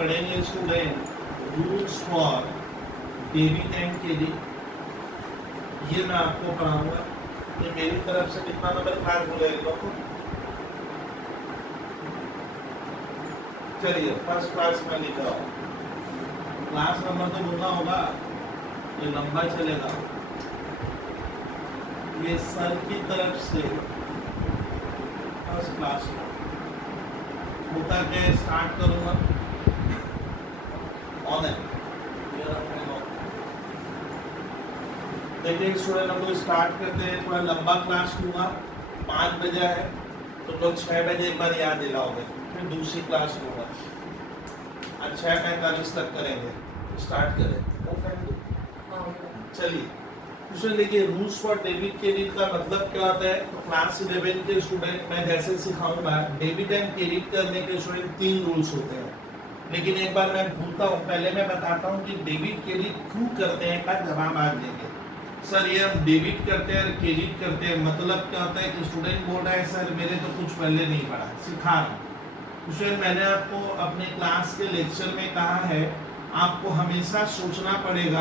पढ़ेंगे student rules for debit and credit. ये मैं आपको पढ़ाऊंगा। ये मेरी तरफ से कितना नंबर क्लास बोलेगा तो चलिए फर्स्ट क्लास में लिख रहा हूँ। क्लास नंबर तो बोलना होगा, ये लंबा चलेगा। ये सर की तरफ से फर्स्ट क्लास होता के स्टार्ट करूंगा। ऑन है देखिए स्टूडेंट, हम लोग स्टार्ट करते हैं। थोड़ा लंबा क्लास लूंगा, 5 बजे है तो लोग 6 बजे एक बार याद दिलाओगे, फिर दूसरी क्लास लूंगा। आज 6:45 तक करेंगे। स्टार्ट करें वो फ्रेंड। चलिए क्वेश्चन देखिए, रूल्स फॉर डेबिट क्रेडिट का मतलब क्या होता है। तो क्लास 11 के स्टूडेंट मैं जैसे सिखाऊंगा, डेबिट एंड क्रेडिट करने के स्टूडेंट 3 रूल्स होते हैं। लेकिन एक बार मैं भूलता हूँ, पहले मैं बताता हूँ कि डेबिट क्रेडिट क्यों करते हैं का जवाब आज देंगे। सर ये हम डेबिट करते हैं क्रेडिट करते हैं, मतलब क्या होता है कि स्टूडेंट बोल रहा है सर मेरे तो कुछ पहले नहीं पढ़ा, सिखा रहा हूँ। स्टूडेंट मैंने आपको अपने क्लास के लेक्चर में कहा है, आपको हमेशा सोचना पड़ेगा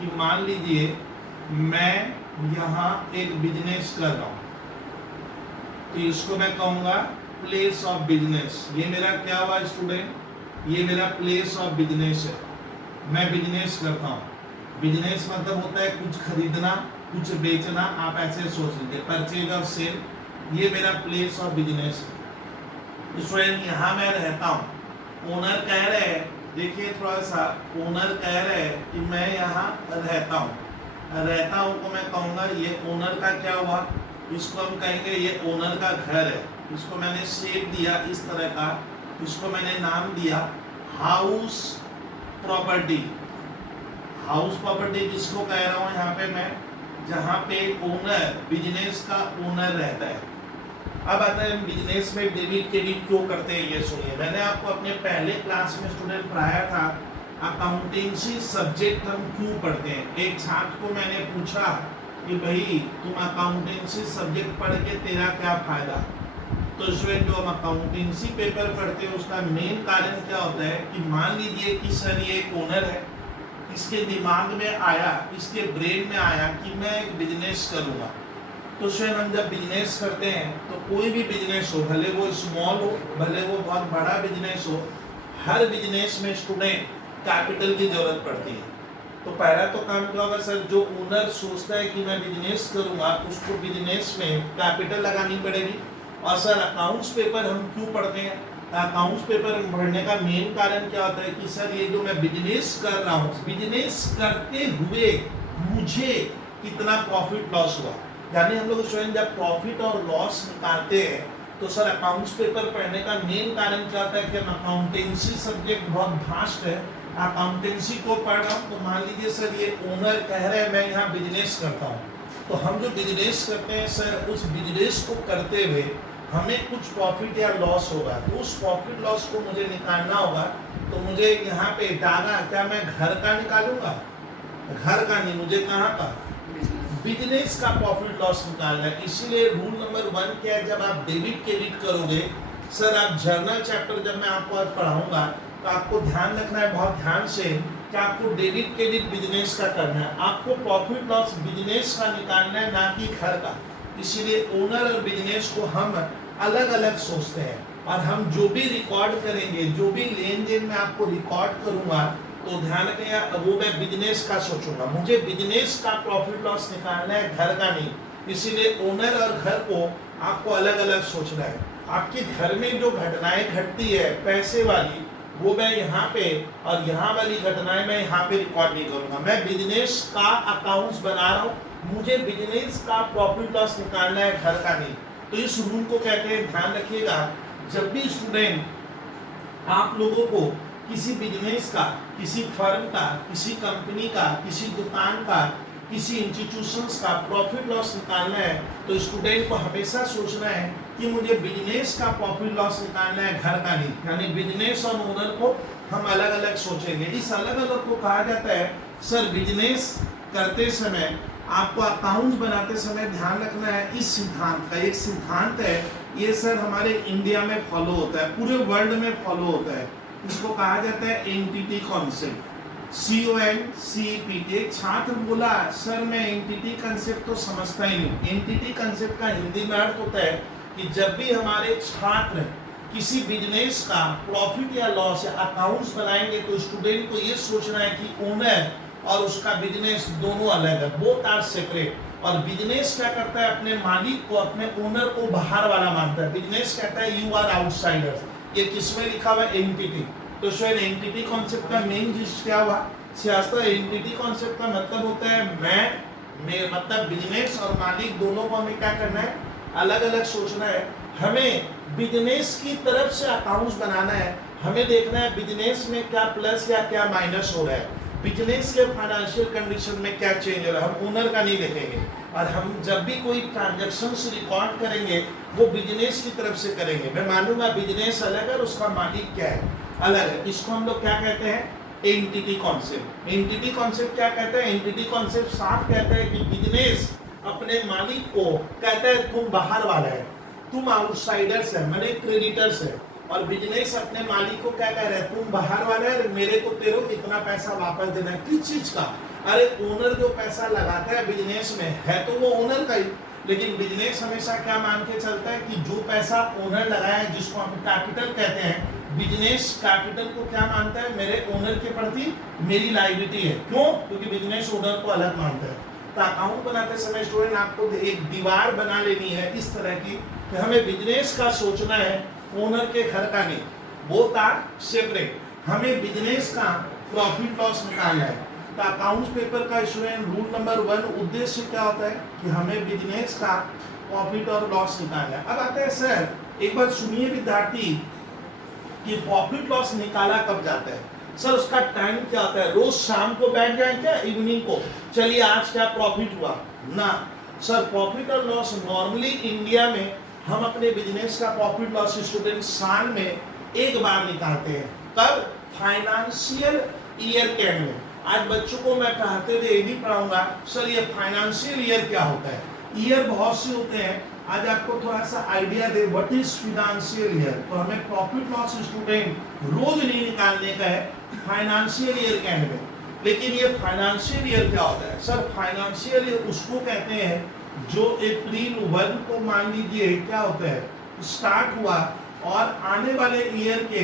कि मान लीजिए मैं यहाँ एक बिजनेस कर रहा हूँ, तो इसको मैं कहूँगा प्लेस ऑफ बिजनेस। ये मेरा क्या हुआ स्टूडेंट, ये मेरा प्लेस ऑफ बिजनेस है। मैं बिजनेस करता हूँ। बिजनेस मतलब होता है कुछ खरीदना कुछ बेचना, आप ऐसे सोच लीजिए, परचेज और सेल। ये मेरा प्लेस ऑफ बिजनेस है। स्टूडेंट यहाँ मैं रहता हूँ, ओनर कह रहे हैं, देखिए थोड़ा सा, ओनर कह रहे हैं कि मैं यहाँ रहता हूँ तो मैं कहूँगा ये ओनर का क्या हुआ, इसको हम कहेंगे ये ओनर का घर है। इसको मैंने शेप दिया इस तरह का, इसको मैंने नाम दिया हाउस प्रॉपर्टी। हाउस प्रॉपर्टी किसको कह रहा हूँ यहाँ पे मैं, जहाँ पे ओनर बिजनेस का ओनर रहता है। अब आता है बिजनेस में डेबिट क्रेडिट क्यों करते हैं, ये सुनिए। मैंने आपको अपने पहले क्लास में स्टूडेंट पढ़ाया था अकाउंटेंसी सब्जेक्ट हम क्यों पढ़ते हैं। एक छात्र को मैंने पूछा कि भाई तुम अकाउंटेंसी सब्जेक्ट पढ़ के तेरा क्या फायदा। तो स्टूडेंट जो हम अकाउंटेंसी पेपर पढ़ते हैं उसका मेन कारण क्या होता है कि मान लीजिए कि सर ये एक ओनर है, इसके दिमाग में आया, इसके ब्रेन में आया कि मैं एक बिजनेस करूँगा। तो स्वयं हम जब बिजनेस करते हैं तो कोई भी बिजनेस हो, भले वो स्मॉल हो भले वो बहुत बड़ा बिजनेस हो, हर बिजनेस में स्टूडेंट कैपिटल की जरूरत पड़ती है। तो पहला तो काम क्या होगा सर, जो ओनर सोचता है कि मैं बिजनेस करूँगा उसको बिजनेस में कैपिटल लगानी पड़ेगी। और सर अकाउंट्स पेपर हम क्यों पढ़ते हैं, अकाउंट्स पेपर पढ़ने का मेन कारण क्या होता है कि सर ये जो मैं बिजनेस कर रहा हूँ, बिजनेस करते हुए मुझे कितना प्रॉफिट लॉस हुआ। यानी हम लोग स्वयं जब प्रॉफिट और लॉस निकालते हैं तो सर अकाउंट्स पेपर पढ़ने का मेन कारण क्या होता है कि अकाउंटेंसी सब्जेक्ट बहुत वास्ट है। अकाउंटेंसी को पढ़ रहा हूँ तो मान लीजिए सर ये ओनर कह रहे हैं मैं यहाँ बिजनेस करता हूँ, तो हम जो बिजनेस करते हैं सर उस बिजनेस को करते हुए हमें कुछ प्रॉफिट या लॉस होगा, तो उस प्रॉफिट लॉस को मुझे निकालना होगा। तो मुझे यहाँ पे डाला, क्या मैं घर का निकालूंगा, घर का नहीं, मुझे कहाँ का, बिजनेस का प्रॉफिट लॉस निकालना है। इसीलिए रूल नंबर 1 क्या है, जब आप डेबिट क्रेडिट करोगे सर, आप जर्नल चैप्टर जब मैं आपको आज पढ़ाऊंगा तो आपको ध्यान रखना है बहुत ध्यान से कि आपको डेबिट क्रेडिट बिजनेस का करना है, आपको प्रॉफिट लॉस बिजनेस का निकालना है, ना कि घर का। इसीलिए ओनर और बिजनेस को हम अलग अलग सोचते हैं। और हम जो भी रिकॉर्ड करेंगे, जो भी लेन देन में आपको रिकॉर्ड करूंगा, तो ध्यान रखें वो मैं बिजनेस का सोचूंगा, मुझे बिजनेस का प्रॉफिट लॉस निकालना है, घर का नहीं। इसीलिए ओनर और घर को आपको अलग अलग सोचना है। आपके घर में जो घटनाएं घटती है पैसे वाली, वो मैं यहाँ पे, और यहाँ वाली घटनाएं मैं यहाँ पे रिकॉर्ड नहीं करूंगा। मैं बिजनेस का अकाउंट्स बना रहा हूँ, मुझे बिजनेस का प्रॉफिट लॉस निकालना है, घर का नहीं। तो इस रूल को कहते हैं, ध्यान रखिएगा। जब भी स्टूडेंट आप लोगों को किसी बिजनेस का, किसी फर्म का, किसी कंपनी का, किसी दुकान का, किसी इंस्टीट्यूशंस का प्रॉफिट लॉस निकालना है, तो स्टूडेंट को हमेशा सोचना है कि मुझे बिजनेस का प्रॉफिट लॉस निकालना है, घर का नहीं। यानी बिजनेस और ओनर को हम अलग अलग सोचेंगे। इस अलग अलग को कहा जाता है सर, बिजनेस करते समय आपको अकाउंट बनाते समय ध्यान रखना है इस सिद्धांत का। एक सिद्धांत है ये सर, हमारे इंडिया में फॉलो होता है, पूरे वर्ल्ड में फॉलो होता है। इसको कहा जाता है एंटिटी कॉन्सेप्ट, CONCEPT। एक छात्र बोला सर मैं एंटिटी कंसेप्ट तो समझता ही नहीं। एंटिटी कंसेप्ट का हिंदी में अर्थ होता है कि जब भी हमारे छात्र किसी बिजनेस का प्रॉफिट या लॉस या अकाउंट्स बनाएंगे तो स्टूडेंट को ये सोचना है कि ओनर और उसका बिजनेस दोनों अलग है, बोथ आर सेपरेट। और बिजनेस क्या करता है, अपने मालिक को, अपने ओनर को बाहर वाला मानता है। बिजनेस कहता है यू आर आउटसाइडर। ये किसमें लिखा हुआ है, एंटिटी। तो शायद एंटिटी कॉन्सेप्ट का मेन चीज क्या हुआ, सियासत। एंटिटी कॉन्सेप्ट का मतलब होता है मैं मतलब बिजनेस और मालिक दोनों को हमें क्या करना है, अलग अलग सोचना है। हमें बिजनेस की तरफ से अकाउंट्स बनाना है, हमें देखना है बिजनेस में क्या प्लस या क्या माइनस हो रहा है, बिजनेस के फाइनेंशियल कंडीशन में क्या चेंज हो रहा है। हम ओनर का नहीं देखेंगे। और हम जब भी कोई ट्रांजैक्शन रिकॉर्ड करेंगे वो बिजनेस की तरफ से करेंगे। मैं मानूंगा बिजनेस अलग है और उसका मालिक क्या है, अलग है। इसको हम लोग क्या कहते हैं, एंटिटी कॉन्सेप्ट। एंटिटी कॉन्सेप्ट क्या कहते हैं, एंटिटी कॉन्सेप्ट साफ कहता है कि बिजनेस अपने मालिक को कहता है तुम बाहर वाला है, तुम आउटसाइडर्स है, मैंने क्रेडिटर्स है। और बिजनेस अपने मालिक को क्या कह रहा है, तुम बाहर वाला है, मेरे को तेरे को इतना पैसा वापस देना है। किस चीज का, अरे ओनर जो पैसा लगाता है बिजनेस में है तो वो ओनर का ही, लेकिन बिजनेस हमेशा क्या मान के चलता है कि जो पैसा ओनर लगाया है, जिसको हम कैपिटल कहते हैं, बिजनेस कैपिटल को क्या मानता है, मेरे ओनर के प्रति मेरी लायबिलिटी है। क्यों, क्योंकि बिजनेस ओनर को अलग मानता है। तो अकाउंट बनाते समय स्टूडेंट आपको एक दीवार बना लेनी है इस तरह की कि हमें बिजनेस का सोचना है, ओनर के घर का नहीं, बोथ आर सेपरेट। हमें बिजनेस का प्रॉफिट लॉस निकालना है। तो अकाउंट्स पेपर का स्टूडेंट रूल नंबर 1 उद्देश्य क्या होता है कि हमें बिजनेस का प्रॉफिट और लॉस निकालना है। अब आते हैं सर, एक बार सुनिए विद्यार्थी कि प्रॉफिट लॉस निकाला कब जाता है। सर उसका टाइम क्या होता है, रोज शाम को बैठ जाए क्या, इवनिंग को, चलिए आज क्या प्रॉफिट हुआ ना। सर प्रॉफिट और लॉस नॉर्मली इंडिया में हम अपने बिजनेस का प्रॉफिट लॉस स्टूडेंट साल में एक बार निकालते हैं। कब, फाइनेंशियल ईयर के एंड में। आज बच्चों को मैं पढ़ाते हुए ये भी पढ़ाऊंगा सर ये फाइनेंशियल ईयर क्या होता है। ईयर बहुत से होते हैं, आज आपको थोड़ा सा idea they what is financial year. तो हमें प्रॉफिट लॉस स्टूडेंट रोज नहीं निकालने का है, फाइनेंशियल ईयर के एंड में। लेकिन ये फाइनेंशियल ईयर क्या होता है, सर फाइनेंशियल ईयर उसको कहते हैं जो अप्रैल 1 को मान लीजिए क्या होता है, स्टार्ट हुआ और आने वाले ईयर के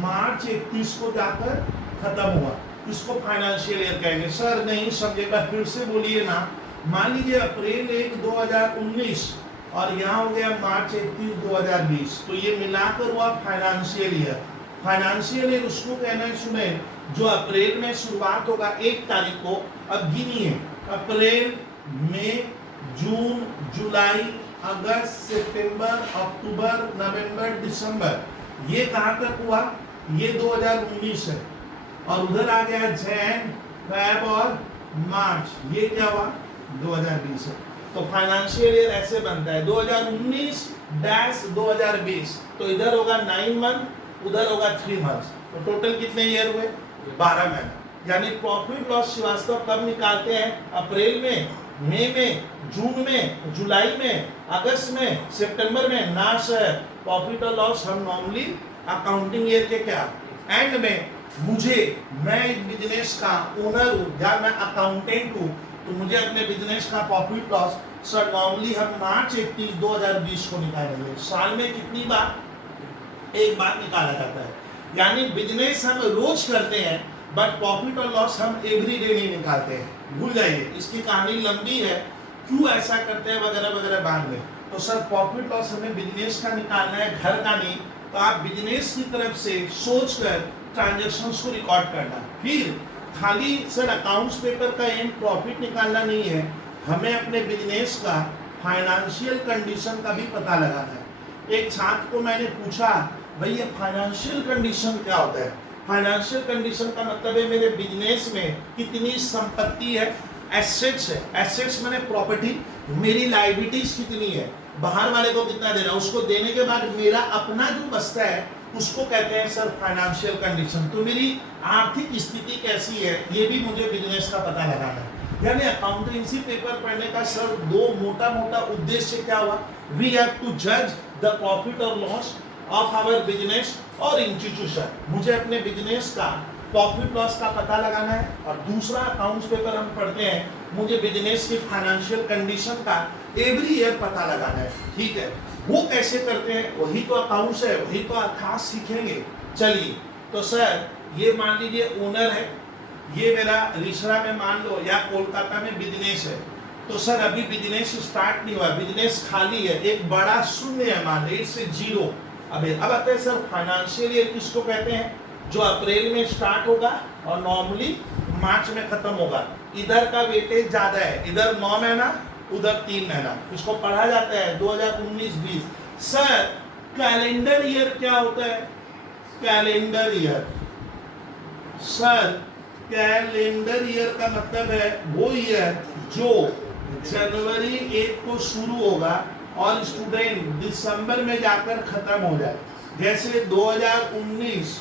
मार्च 31 को जाकर खत्म हुआ, इसको फाइनेंशियल ईयर कहेंगे। सर नहीं समझेगा, फिर से बोलिए ना। मान लीजिए अप्रैल 1 2019 और यहाँ हो गया मार्च 31 2020, तो ये मिलाकर हुआ फाइनेंशियल ईयर। फाइनेंशियल ईयर उसको कहना है, सुने, जो अप्रैल में शुरुआत होगा 1 तारीख को। अब गिनिए, अप्रैल, मई, जून, जुलाई, अगस्त, सितंबर, अक्टूबर, नवंबर, दिसंबर, ये कहाँ तक हुआ, ये 2019 है। और उधर आ गया जैन, फेब और मार्च, ये क्या हुआ 2020 है। तो फाइनेंशियल ईयर ऐसे बनता है 2019-2020। तो इधर होगा 9 मंथ, उधर होगा 3 मंथ, तो टोटल कितने ईयर हुए, 12 महीने। यानी प्रॉफिट लॉस श्रीवास्तव कब निकालते हैं, अप्रैल में, मई में, जून में, जुलाई में, अगस्त में, सितंबर में। ना सर, प्रॉफिट और लॉस हम नॉर्मली अकाउंटिंग ईयर के क्या एंड में, मैं एक बिजनेस का ओनर हूँ या मैं अकाउंटेंट हूँ, तो मुझे अपने बिजनेस का प्रॉफिट लॉस सर नॉर्मली हम मार्च 31 2020 को निकालेंगे। साल में कितनी बार, एक बार निकाला जाता है। यानी बिजनेस हम रोज करते हैं, बट प्रॉफिट और लॉस हम एवरी डे नहीं निकालते हैं, भूल जाइए। इसकी कहानी लंबी है, क्यों ऐसा करते हैं वगैरह वगैरह बाद में। तो सर प्रॉफिट लॉस हमें बिजनेस का निकालना है, घर का नहीं। तो आप बिजनेस की तरफ से सोचकर ट्रांजैक्शंस को रिकॉर्ड करना। फिर खाली सर अकाउंट्स पेपर का एंड प्रॉफिट निकालना नहीं है, हमें अपने बिजनेस का फाइनेंशियल कंडीशन का भी पता लगाना है। एक छात्र को मैंने पूछा, भाई ये फाइनेंशियल कंडीशन क्या होता है। फाइनेंशियल कंडीशन का मतलब है मेरे बिजनेस में कितनी संपत्ति है, एसेट्स है, एसेट्स माने प्रॉपर्टी, मेरी लायबिलिटीज कितनी है, बाहर वाले को कितना देना, उसको देने के बाद मेरा अपना जो बचता है उसको कहते हैं सर फाइनेंशियल कंडीशन। तो मेरी आर्थिक स्थिति कैसी है, ये भी मुझे बिजनेस का पता लगाना है। यानी अकाउंटेंसी पेपर पढ़ने का सर 2 मोटा मोटा उद्देश्य क्या हुआ, वी हैव टू जज द प्रॉफिट और लॉस ऑफ आवर बिजनेस और इंस्टीट्यूशन। मुझे अपने बिजनेस का प्रॉफिट लॉस का पता लगाना है, और दूसरा अकाउंट्स पेपर हम पढ़ते हैं, मुझे बिजनेस की फाइनेंशियल कंडीशन का एवरी ईयर पता लगाना है। ठीक है, वो कैसे करते हैं, वही तो अकाउंट्स है, वही तो खास सीखेंगे। चलिए, तो सर ये मान लीजिए ओनर है, ये मेरा रिसरा में मान लो या कोलकाता में बिजनेस है। तो सर अभी बिजनेस स्टार्ट नहीं हुआ, बिजनेस खाली है, एक बड़ा शून्य है, मान लीजिए से 0। अब आते हैं सर फाइनेंशियल ईयर किसको कहते हैं, जो अप्रैल में स्टार्ट होगा और नॉर्मली मार्च में खत्म होगा। इधर का वेटेज ज्यादा है, इधर 9 महीना, उधर 3 महीना। इसको पढ़ा जाता है 2019-20। सर कैलेंडर ईयर क्या होता है, calendar year, sir calendar year का मतलब है वो ईयर जो जनवरी 1 को शुरू होगा और स्टूडेंट दिसंबर में जाकर खत्म हो जाए। जैसे 2019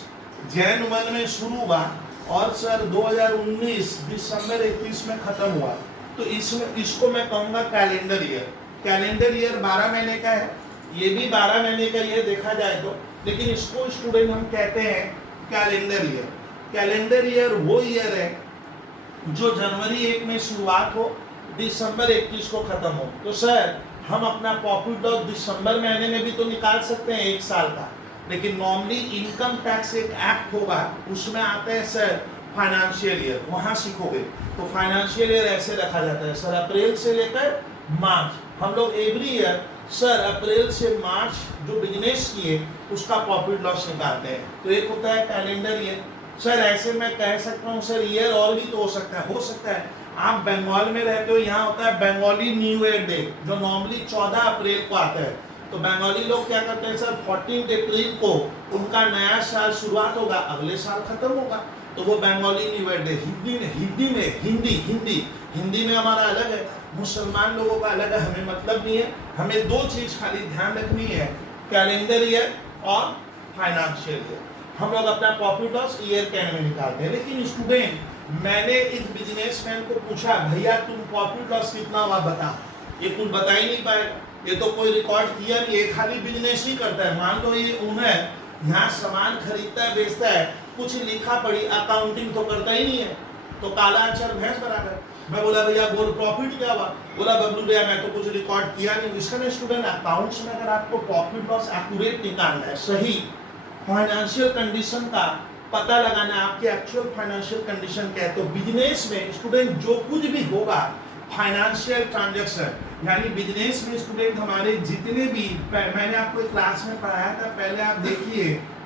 जैन 1 में शुरू हुआ और सर 2019 दिसंबर 31 में खत्म हुआ, तो इसमें इसको मैं कहूँगा कैलेंडर ईयर। कैलेंडर ईयर 12 महीने का है, ये भी 12 महीने का ये देखा जाए तो, लेकिन इसको स्टूडेंट हम कहते हैं कैलेंडर ईयर। कैलेंडर ईयर वो ईयर है जो जनवरी 1 में शुरुआत हो, दिसंबर 31 को खत्म हो। तो सर हम अपना प्रॉफिट लॉस दिसंबर महीने में भी तो निकाल सकते हैं 1 साल का, लेकिन नॉर्मली इनकम टैक्स एक एक्ट होगा, उसमें आता है सर फाइनेंशियल ईयर, वहां सीखोगे। तो फाइनेंशियल ईयर ऐसे रखा जाता है सर अप्रैल से लेकर मार्च। हम लोग एवरी ईयर सर अप्रैल से मार्च जो बिजनेस किए उसका प्रॉफिट लॉस निकालते हैं। तो एक होता है कैलेंडर ईयर। सर ऐसे मैं कह सकता हूँ सर ईयर और भी तो हो सकता है। आप बंगाल में रहते हो, यहाँ होता है बंगाली न्यू ईयर डे जो नॉर्मली 14 अप्रैल को आता है। तो बंगाली लोग क्या करते हैं सर 14 अप्रैल को उनका नया साल शुरुआत होगा, अगले साल खत्म होगा, तो वो Bengali new year day. Hindi में हमारा अलग है, मुसलमान लोगों का अलग है, हमें मतलब नहीं है। हमें 2 चीज खाली ध्यान रखनी है, कैलेंडर ईयर और फाइनेंशियल ईयर। हम लोग अपना प्रॉफिट लॉस ईयर के एंड में निकालते हैं। लेकिन स्टूडेंट, मैंने इस बिजनेसमैन को पूछा भैया तुम प्रॉफिट लॉस कितना हुआ बता, ये कुछ बता ही नहीं पाएगा, ये तो कोई रिकॉर्ड किया नहीं, ये खाली बिजनेस ही करता है। मान लो ये ओनर यहाँ सामान खरीदता है बेचता है, कुछ लिखा पड़ी अकाउंटिंग तो करता ही नहीं है, तो काला अक्षर भैंस बराबर। मैं बोला भैया बोल प्रॉफिट क्या हुआ, बोला बबलू भैया मैं तो कुछ रिकॉर्ड किया नहीं। इसका स्टूडेंट अकाउंट्स में अगर आपको प्रॉफिट लॉस एक्यूरेट निकालना है, सही फाइनेंशियल कंडीशन का पता लगाना है, आपके एक्चुअल फाइनेंशियल कंडीशन क्या है, तो बिजनेस में स्टूडेंट जो कुछ भी होगा फाइनेंशियल ट्रांजैक्शन, यानी बिजनेस में स्टूडेंट हमारे जितने भी, मैंने आपको क्लास में पढ़ाया था, पहले आप देखिए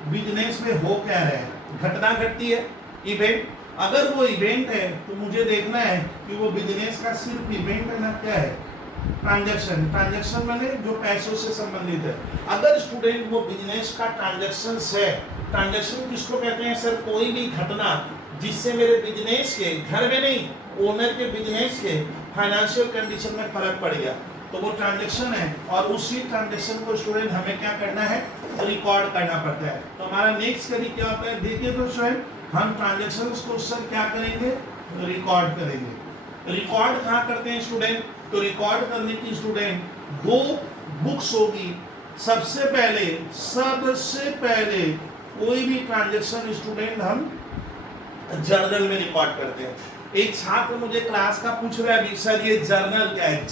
बिजनेस में हो क्या रहा है, घटना घटती है, इवेंट। अगर वो इवेंट है तो मुझे देखना है कि वो बिजनेस का सिर्फ इवेंट है ना क्या है, ट्रांजैक्शन माने जो पैसों से संबंधित है। अगर स्टूडेंट वो बिजनेस का ट्रांजैक्शन है, ट्रांजैक्शन किसको कहते हैं सर, कोई भी घटना जिससे मेरे बिजनेस के, घर में नहीं ओनर के बिजनेस के फाइनेंशियल कंडीशन में फर्क पड़ गया, तो वो ट्रांजैक्शन है, और उसी ट्रांजैक्शन को स्टूडेंट हमें क्या करना है, रिकॉर्ड करना पड़ता है। तो हमारा नेक्स्ट करी क्या होता है, देखिए तो स्टूडेंट हम ट्रांजैक्शन को सर क्या करेंगे, रिकॉर्ड करेंगे। रिकॉर्ड कहाँ करते हैं स्टूडेंट, तो रिकॉर्ड करने की स्टूडेंट 2 बुक्स होगी। सबसे पहले कोई भी ट्रांजैक्शन स्टूडेंट हम जर्नल में रिकॉर्ड करते हैं। एक छात्र मुझे क्लास का पूछ रहा है सर ये जर्नल क्या है,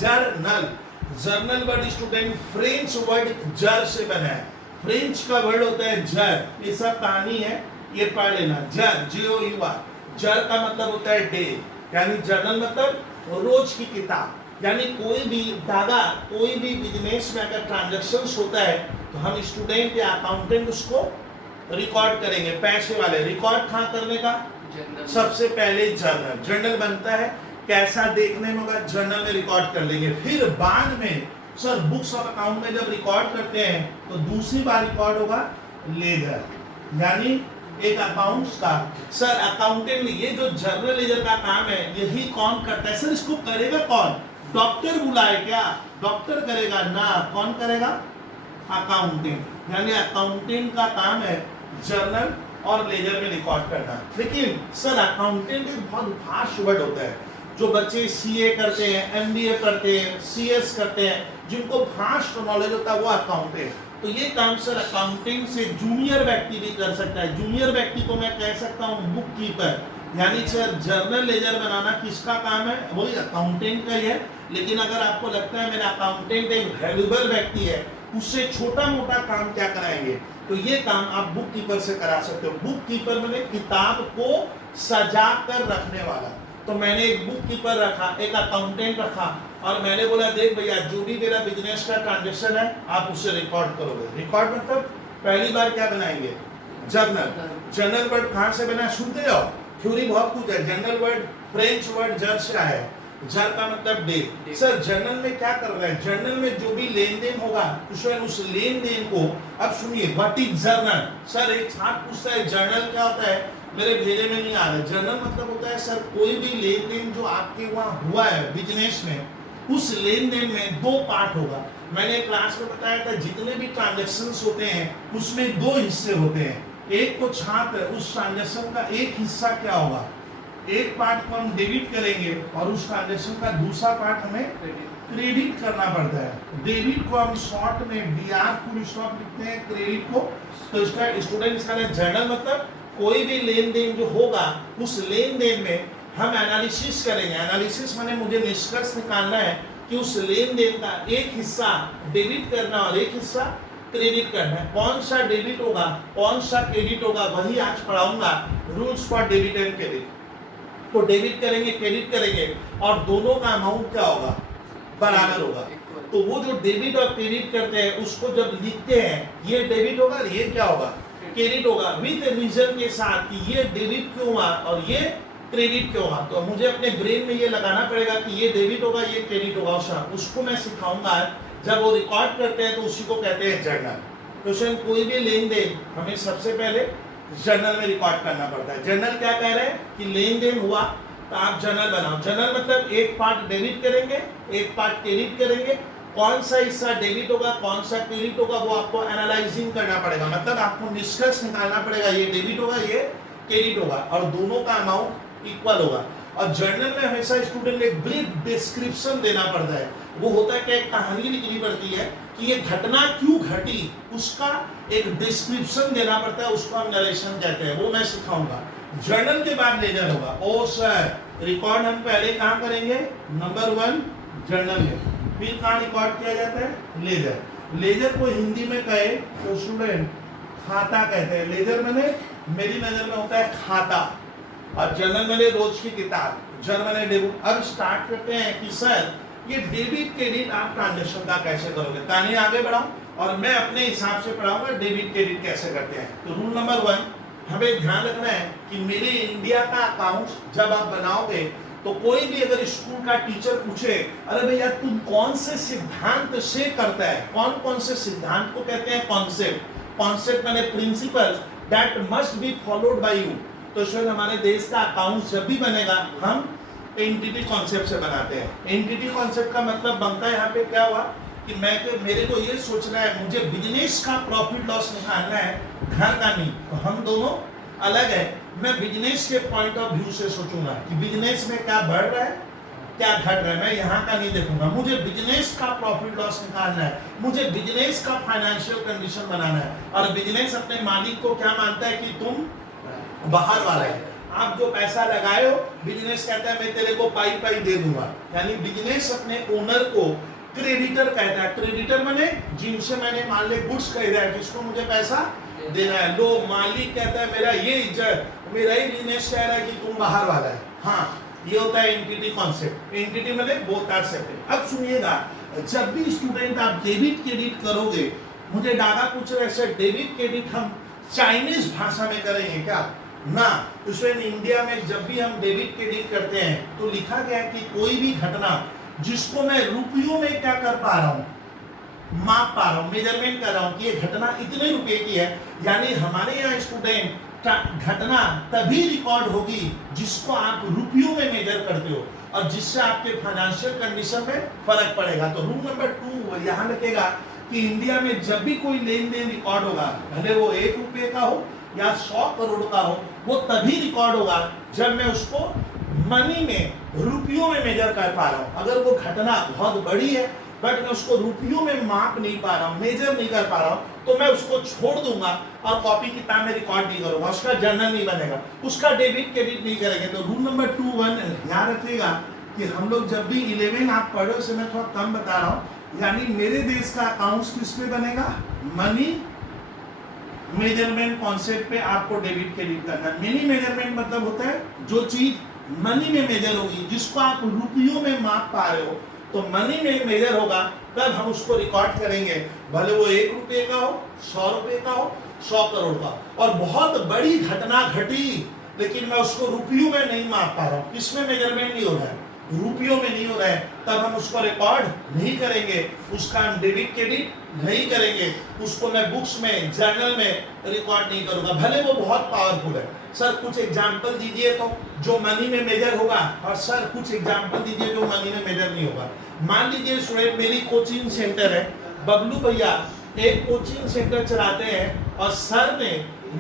journal word student French word जर से बना है, फ्रेंच का वर्ड होता है जर, ये सब कहानी है, ये पढ़ लेना। जर JOUR, जर का मतलब होता है डे, यानी जर्नल मतलब रोज की किताब, यानी कोई भी दादा कोई भी बिजनेस में अगर ट्रांजैक्शंस होता है तो हम स्टूडेंट या अकाउंटेंट उसको रिकॉर्ड करेंगे। पैसे वाले रिकॉर्ड कहाँ करने का, सबसे पहले जर्नल बनता है, कैसा देखने में होगा, जर्नल में रिकॉर्ड कर लेंगे। फिर बाद में सर बुक्स ऑफ अकाउंट में जब रिकॉर्ड करते हैं तो दूसरी बार रिकॉर्ड होगा लेजर, यानी एक अकाउंट्स का। सर अकाउंटेंट, ये जो जर्नल लेजर का काम है यही कौन करता है, सर इसको करेगा कौन, डॉक्टर बुलाए क्या, डॉक्टर करेगा ना, कौन करेगा, अकाउंटेंट। यानी अकाउंटेंट का काम है जर्नल और लेजर में रिकॉर्ड करना। लेकिन सर अकाउंटेंट एक बहुत फास्ट वर्ड होता है, जो बच्चे CA करते हैं, MBA करते हैं, CS करते हैं, जिनको फास्ट नॉलेज होता है वो अकाउंटेंट। तो ये काम सर अकाउंटिंग से जूनियर व्यक्ति भी कर सकता है। जूनियर व्यक्ति को मैं कह सकता हूँ बुक कीपर, यानी सर जर्नल लेजर बनाना किसका काम है, वही अकाउंटेंट का ही है। लेकिन अगर आपको लगता है मेरा अकाउंटेंट एक वैल्यूएबल व्यक्ति है, उससे छोटा मोटा काम क्या कराएंगे, तो ये काम आप बुक कीपर से करा सकते हो। बुक कीपर मैंने किताब को सजा कर रखने वाला। तो मैंने एक बुक कीपर रखा, एक अकाउंटेंट रखा, और मैंने बोला देख भैया जो भी मेरा बिजनेस का ट्रांजेक्शन है आप उसे रिकॉर्ड करोगे। रिकॉर्ड मतलब पहली बार क्या बनाएंगे, जर्नल। जर्नल वर्ड कहाँ से बना, सुनते जाओ, थ्योरी बहुत कुछ है। जर्नल वर्ड फ्रेंच वर्ड जर से आया है, जर का मतलब डे। सर जर्नल में क्या कर रहा है, जर्नल में जो भी लेन देन होगा उसमें उस लेन देन को, अब सुनिए व्हाट इज जर्नल। सर एक छात्र पूछता है जर्नल क्या होता है, मेरे भेजे में नहीं आ रहा है। जर्नल मतलब होता है सर कोई भी लेन देन जो आपके वहाँ हुआ है बिजनेस में, उस लेन देन में दो पार्ट होगा। मैंने क्लास में बताया था जितने भी ट्रांजेक्शन्स होते हैं उसमें दो हिस्से होते हैं। एक को छात्र उस ट्रांजेक्शन का एक हिस्सा क्या होगा, एक पार्ट को हम डेबिट करेंगे और उस ट्रांजेक्शन का दूसरा पार्ट हमें क्रेडिट करना पड़ता है। डेबिट को हम शॉर्ट में डीआर फुल स्टॉप लिखते हैं, क्रेडिट को। तो इसका स्टूडेंट इसका जर्नल मतलब कोई भी लेन देन जो होगा उस लेन देन में हम एनालिसिस करेंगे। एनालिसिस माने मुझे निष्कर्ष निकालना है कि उस लेन देन का एक हिस्सा डेबिट करना और एक हिस्सा क्रेडिट करना है। कौन सा डेबिट होगा कौन सा क्रेडिट होगा वही आज पढ़ाऊंगा, rules for debit and credit. तो डेबिट करेंगे क्रेडिट करेंगे और दोनों का अमाउंट क्या होगा, बराबर होगा। तो वो जो डेबिट और क्रेडिट करते हैं उसको जब लिखते हैं ये डेबिट होगा और ये क्या होगा, क्रेडिट होगा, विद रीजन के साथ कि ये डेबिट क्यों हुआ और ये क्रेडिट क्यों हुआ। तो मुझे अपने ब्रेन में ये लगाना पड़ेगा कि ये डेबिट होगा ये क्रेडिट होगा। उसको मैं सिखाऊंगा। जब वो रिकॉर्ड करते हैं तो उसी को कहते हैं जर्नल। क्वेश्चन कोई भी लेन देन हमें सबसे पहले जर्नल में रिकॉर्ड करना पड़ता है। जर्नल क्या कह रहे हैं कि लेन देन हुआ तो आप जर्नल बनाओ। जर्नल मतलब एक पार्ट डेबिट करेंगे एक पार्ट क्रेडिट करेंगे। कौन सा हिस्सा डेबिट होगा कौन सा क्रेडिट होगा वो आपको एनालाइजिंग करना पड़ेगा, मतलब आपको निष्कर्ष निकालना पड़ेगा ये डेबिट होगा ये क्रेडिट होगा और दोनों का अमाउंट इक्वल होगा। और जर्नल में हमेशा स्टूडेंट को एक ब्रीफ डिस्क्रिप्शन देना पड़ता है। वो होता है कि एक कहानी लिखनी पड़ती है कि ये घटना क्यों घटी, उसका एक डिस्क्रिप्शन देना पड़ता है, उसको हम नरेशन कहते हैं। वो मैं सिखाऊंगा। जर्नल के बाद लेजर होगा। ओ सर रिकॉर्ड हम पहले कहाँ करेंगे, नंबर 1 जर्नल में, फिर कहाँ रिकॉर्ड किया जाता है, लेजर। लेजर को हिंदी में कहे तो स्टूडेंट खाता कहते हैं। लेजर मैंने मेरी नजर में होता है खाता और जर्नल मैंने रोज की किताब, जर्नल डेबिट। अब स्टार्ट करते हैं कि सर ये डेबिट क्रेडिट आप ट्रांजेक्शन का कैसे करोगे। कहानी आगे बढ़ाऊं और मैं अपने हिसाब से पढ़ाऊंगा डेबिट क्रेडिट कैसे करते हैं। तो रूल नंबर 1 हमें ध्यान रखना है कि मेरे इंडिया का अकाउंट जब आप बनाओगे तो कोई भी अगर स्कूल का टीचर पूछे अरे भैया तुम कौन से सिद्धांत से करता है, कौन कौन से सिद्धांत को कहते हैं कॉन्सेप्ट। कॉन्सेप्ट माने principles that must be followed by you. तो शायद हमारे देश का अकाउंट जब भी बनेगा हम एंटिटी कॉन्सेप्ट से बनाते हैं। एंटिटी कॉन्सेप्ट का मतलब बनता है यहाँ पे क्या हुआ कि मेरे को ये सोचना है मुझे बिजनेस का प्रॉफिट लॉस निकालना है, घर का नहीं। तो हम दोनों अलग है। मैं बिजनेस के पॉइंट ऑफ व्यू से सोचूंगा कि बिजनेस में क्या बढ़ रहा है क्या घट रहा है, मैं यहाँ का नहीं देखूंगा। मुझे बिजनेस का प्रॉफिट लॉस निकालना है, मुझे बिजनेस का फाइनेंशियल कंडीशन बनाना है। और बिजनेस अपने मालिक को क्या मानता है कि तुम बाहर वाला है, आप जो पैसा लगाए हो बिजनेस कहता है मैं तेरे को पाई पाई दे दूंगा। यानी बिजनेस अपने ओनर को क्रेडिटर कहता है। क्रेडिटर माने जिनसे मैंने मान ले गुड्स खरीदा है जिसको मुझे पैसा देना है। लो मालिक कहता है मेरा ये इज्जत, मेरा ही बिजनेस कह रहा है कि तुम बाहर वाला है। हाँ ये होता है एंटिटी कॉन्सेप्ट। एंटिटी माने बोथ आर सेपरेट। अब सुनिएगा, जब भी स्टूडेंट आप डेबिट क्रेडिट करोगे, मुझे डागा पूछ रहे हैं डेबिट क्रेडिट हम चाइनीज भाषा में करेंगे क्या ना। उसमें इंडिया में जब भी हम डेबिट क्रेडिट करते हैं तो लिखा गया है कि कोई भी घटना जिसको मैं रुपयों में क्या कर पा रहा हूँ, माप पा रहा हूँ, मेजरमेंट कर रहा हूँ कि ये घटना इतने रुपए की है। यानी हमारे यहाँ स्टूडेंट घटना तभी रिकॉर्ड होगी जिसको आप रुपयों में मेजर करते हो और जिससे आपके फाइनेंशियल कंडीशन में फर्क पड़ेगा। तो रूल नंबर 2 यहाँ लिखेगा कि इंडिया में जब भी कोई लेन देन रिकॉर्ड होगा, भले वो 1 रुपये का हो या 100 करोड़ का हो, वो तभी रिकॉर्ड होगा जब मैं उसको मनी में रुपयों में मेजर कर पा रहा हूँ। अगर वो घटना बहुत बड़ी है बट मैं उसको रुपयों में माप नहीं पा रहा हूँ, मेजर नहीं कर पा रहा हूँ, तो मैं उसको छोड़ दूंगा और कॉपी किताब में रिकॉर्ड नहीं करूंगा, उसका जर्नल नहीं बनेगा, उसका डेबिट क्रेडिट नहीं करेंगे। तो रूल नंबर 2(1) याद रखिएगा कि हम लोग जब भी 11 आप पढ़ो, उसे मैं थोड़ा कम बता रहा हूँ, यानी मेरे देश का अकाउंट्स किस पे बनेगा, मनी मेजरमेंट कॉन्सेप्ट पे आपको डेबिट क्रेडिट करना है। मनी मेजरमेंट मतलब होता है जो चीज मनी में मेजर होगी, जिसको आप रुपयों में माप पा रहे हो, तो मनी में मेजर होगा, तब हम उसको रिकॉर्ड करेंगे, भले वो 1 रुपए का हो, 100 रुपए का हो, 100 करोड़ का। और बहुत बड़ी घटना घटी, लेकिन मैं उसको रुपयों में नहीं माप पा रहा हूँ, किसमें मेजरमेंट नहीं हो रहा है, रुपयों में नहीं हो रहा है, तब हम उसको रिकॉर्ड नहीं करेंगे, उसका हम डेबिट क्रेडिट नहीं करेंगे, उसको मैं बुक्स में जर्नल में रिकॉर्ड नहीं करूंगा, भले वो बहुत पावरफुल है। सर कुछ एग्जांपल दीजिए तो जो मनी में मेजर होगा, और सर कुछ एग्जांपल दीजिए जो मनी में मेजर नहीं होगा। मान लीजिए स्टूडेंट, मेरी कोचिंग सेंटर है, बबलू भैया एक कोचिंग सेंटर चलाते हैं और सर ने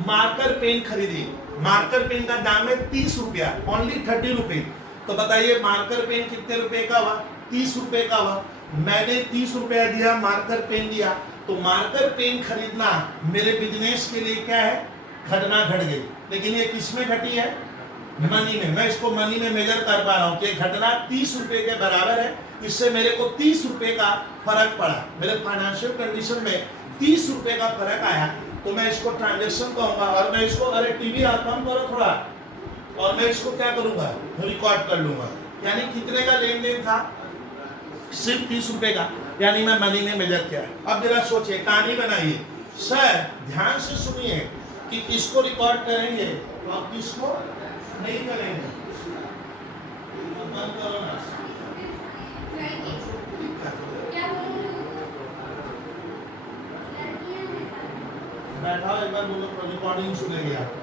मार्कर पेन खरीदी, मार्कर पेन का दाम है 30 रुपया, ओनली 30 रुपीज। तो बताइए मार्कर पेन कितने रुपए का हुआ, 30 रुपए का हुआ। मैंने 30 रुपया दिया, मार्कर पेन दिया, तो मार्कर पेन खरीदना मेरे बिजनेस के लिए क्या है, घटना घट गई। लेकिन ये किसमें घटी है, मनी में। मैं इसको मनी में मेजर कर पा रहा हूँ कि घटना 30 रुपए के बराबर है, इससे मेरे को 30 रुपए का फर्क पड़ा, मेरे फाइनेंशियल कंडीशन में 30 रुपए का फर्क आया, तो मैं इसको ट्रांजेक्शन कहूंगा, और मैं इसको, अरे टीवी कम करो थोड़ा, और मैं इसको क्या करूंगा, रिकॉर्ड कर लूंगा। यानी कितने का लेन देन था, सिर्फ 30 रुपए का, यानी मैं मनी में मेजर किया। अब जरा सोचिए, कहानी बनाइए। सर ध्यान से सुनिए कि किसको रिकॉर्ड करेंगे और किसको नहीं करेंगे। बंद करो ना, बैठा एक बार बोलो, रिकॉर्डिंग सुनेंगे आप।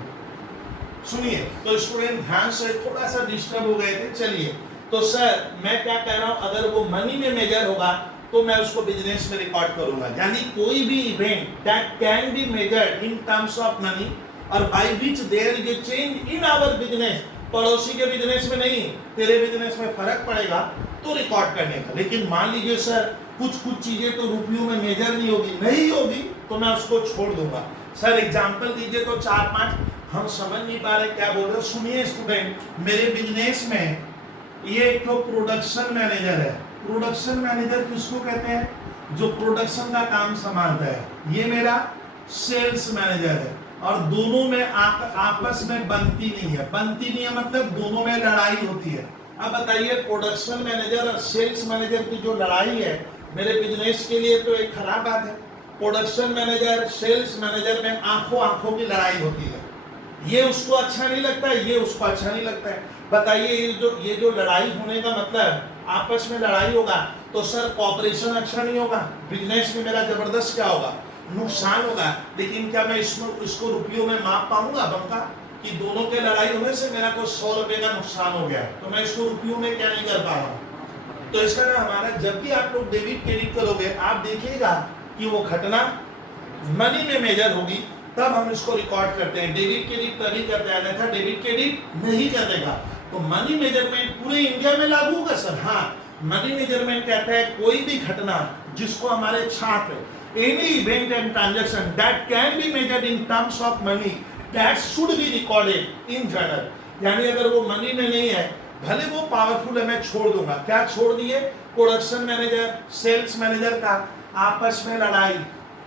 सुनिए, तो स्टूडेंट ध्यान से, थोड़ा सा डिस्टर्ब हो गए थे। चलिए, तो सर मैं क्या कह रहा हूं, अगर वो मनी में मेजर होगा तो मैं उसको बिजनेस में रिकॉर्ड करूंगा। यानी कोई भी event that can be measured in terms of money और by which there is a change in our business, पड़ोसी के बिजनेस में नहीं, तेरे बिजनेस में फर्क पड़ेगा, तो रिकॉर्ड करने का। लेकिन मान लीजिए सर कुछ चीजें तो रुपयों में मेजर नहीं होगी, तो मैं उसको छोड़ दूंगा। सर एग्जाम्पल दीजिए तो 4-5, हम समझ नहीं पा रहे क्या बोल रहे हो। सुनिए स्टूडेंट, मेरे बिजनेस में ये एक तो प्रोडक्शन मैनेजर है। प्रोडक्शन मैनेजर किसको कहते हैं, जो प्रोडक्शन का काम संभालता है। ये मेरा सेल्स मैनेजर है, और दोनों में आपस में बनती नहीं है, मतलब दोनों में लड़ाई होती है। अब बताइए, प्रोडक्शन मैनेजर और सेल्स मैनेजर की जो लड़ाई है मेरे बिजनेस के लिए तो एक खराब बात है। प्रोडक्शन मैनेजर सेल्स मैनेजर में आंखों की लड़ाई होती है, ये उसको अच्छा नहीं लगता है, ये उसको अच्छा नहीं लगता है। बताइए, ये जो लड़ाई होने का मतलब आपस में लड़ाई होगा, तो सर कॉपरेशन अच्छा नहीं होगा, बिजनेस में मेरा जबरदस्त क्या होगा, नुकसान होगा। लेकिन क्या मैं इसको रुपयों में माप पाऊंगा बंका, कि दोनों के लड़ाई होने से मेरा को 100 रुपए का नुकसान हो गया, तो मैं इसको रुपयों में क्या नहीं कर पा रहा हूँ। तो इसका ना, हमारा जब भी आप लोग डेबिट क्रेडिट करोगे, आप देखिएगा कि वो घटना मनी में मेजर होगी, तब हम इसको रिकॉर्ड करते हैं। डेबिट क्रेडिट तभी करते हैं, अन्यथा डेबिट क्रेडिट नहीं करेगा। तो मनी मेजरमेंट पूरे इंडिया में लागू होगा सर। हाँ, मनी मेजरमेंट कहता है कोई भी घटना जिसको हमारे छात्र, any event and transaction that can be measured in terms of money that should be recorded in journal. यानी अगर वो मनी में नहीं है, भले वो पावरफुल है, मैं छोड़ दूंगा। क्या छोड़ दिए, प्रोडक्शन मैनेजर सेल्स मैनेजर का आपस में लड़ाई,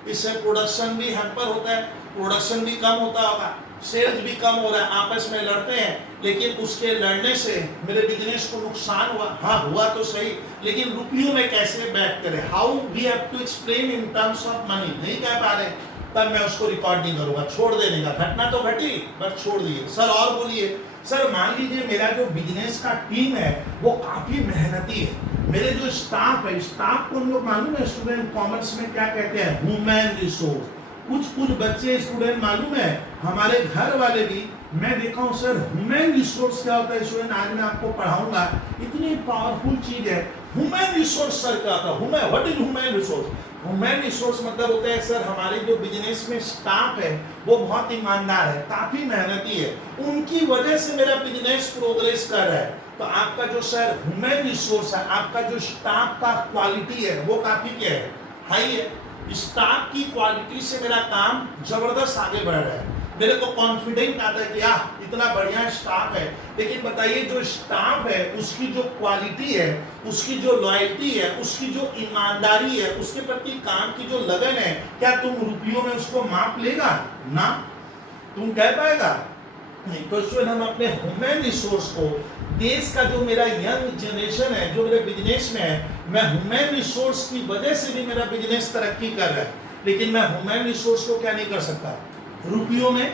इससे प्रोडक्शन भी हैम्पर होता है, प्रोडक्शन भी कम होता होगा, सेल्स भी कम हो रहा है, आपस में लड़ते हैं, लेकिन उसके लड़ने से मेरे बिजनेस को नुकसान हुआ। हाँ हुआ तो सही, लेकिन रुपयों में कैसे बैठ करें, how we have to explain in terms of money, नहीं कह पा रहे, तब मैं उसको रिकॉर्ड नहीं करूंगा, छोड़ देने का। घटना तो घटी बट छोड़ दिए। सर और बोलिए। सर मान लीजिए मेरा जो बिजनेस का टीम है वो काफी मेहनती है, मेरे जो स्टाफ है, स्टाफ को हम लोग मालूम है स्टूडेंट कॉमर्स में क्या कहते हैं, ह्यूमन रिसोर्स। कुछ बच्चे स्टूडेंट मालूम है, हमारे घर वाले भी, मैं देखा हूँ सर ह्यूमन रिसोर्स क्या होता है स्टूडेंट, आज मैं आपको पढ़ाऊंगा, इतनी पावरफुल चीज है ह्यूमन रिसोर्स। सर क्या होता है, what is human resource? Human resource मतलब होता है सर, हमारे जो बिजनेस में स्टाफ है वो बहुत ईमानदार है, काफी मेहनती है, उनकी वजह से मेरा बिजनेस प्रोग्रेस कर रहा है। तो आपका जो सर ह्यूमन रिसोर्स है, आपका जो स्टाफ का क्वालिटी है वो काफी क्या है, हाई है। स्टाफ की क्वालिटी से मेरा काम जबरदस्त आगे बढ़ रहा है, मेरे को कॉन्फिडेंट आता है कि इतना बढ़िया स्टाफ है। लेकिन बताइए जो स्टाफ है उसकी जो क्वालिटी है, उसकी जो लॉयल्टी है, उसकी जो ईमानदारी है, उसके प्रति काम की जो लगन है, क्या तुम रुपयों में उसको माप लेगा ना, तुम कह पाएगा नहीं। तो इसमें हम अपने ह्यूमन रिसोर्स को, देश का जो मेरा यंग जनरेशन है जो मेरे बिजनेस में है, मैं ह्यूमन रिसोर्स की वजह से भी मेरा बिजनेस तरक्की कर रहा है, लेकिन मैं ह्यूमन रिसोर्स को क्या नहीं कर सकता, रुपयों में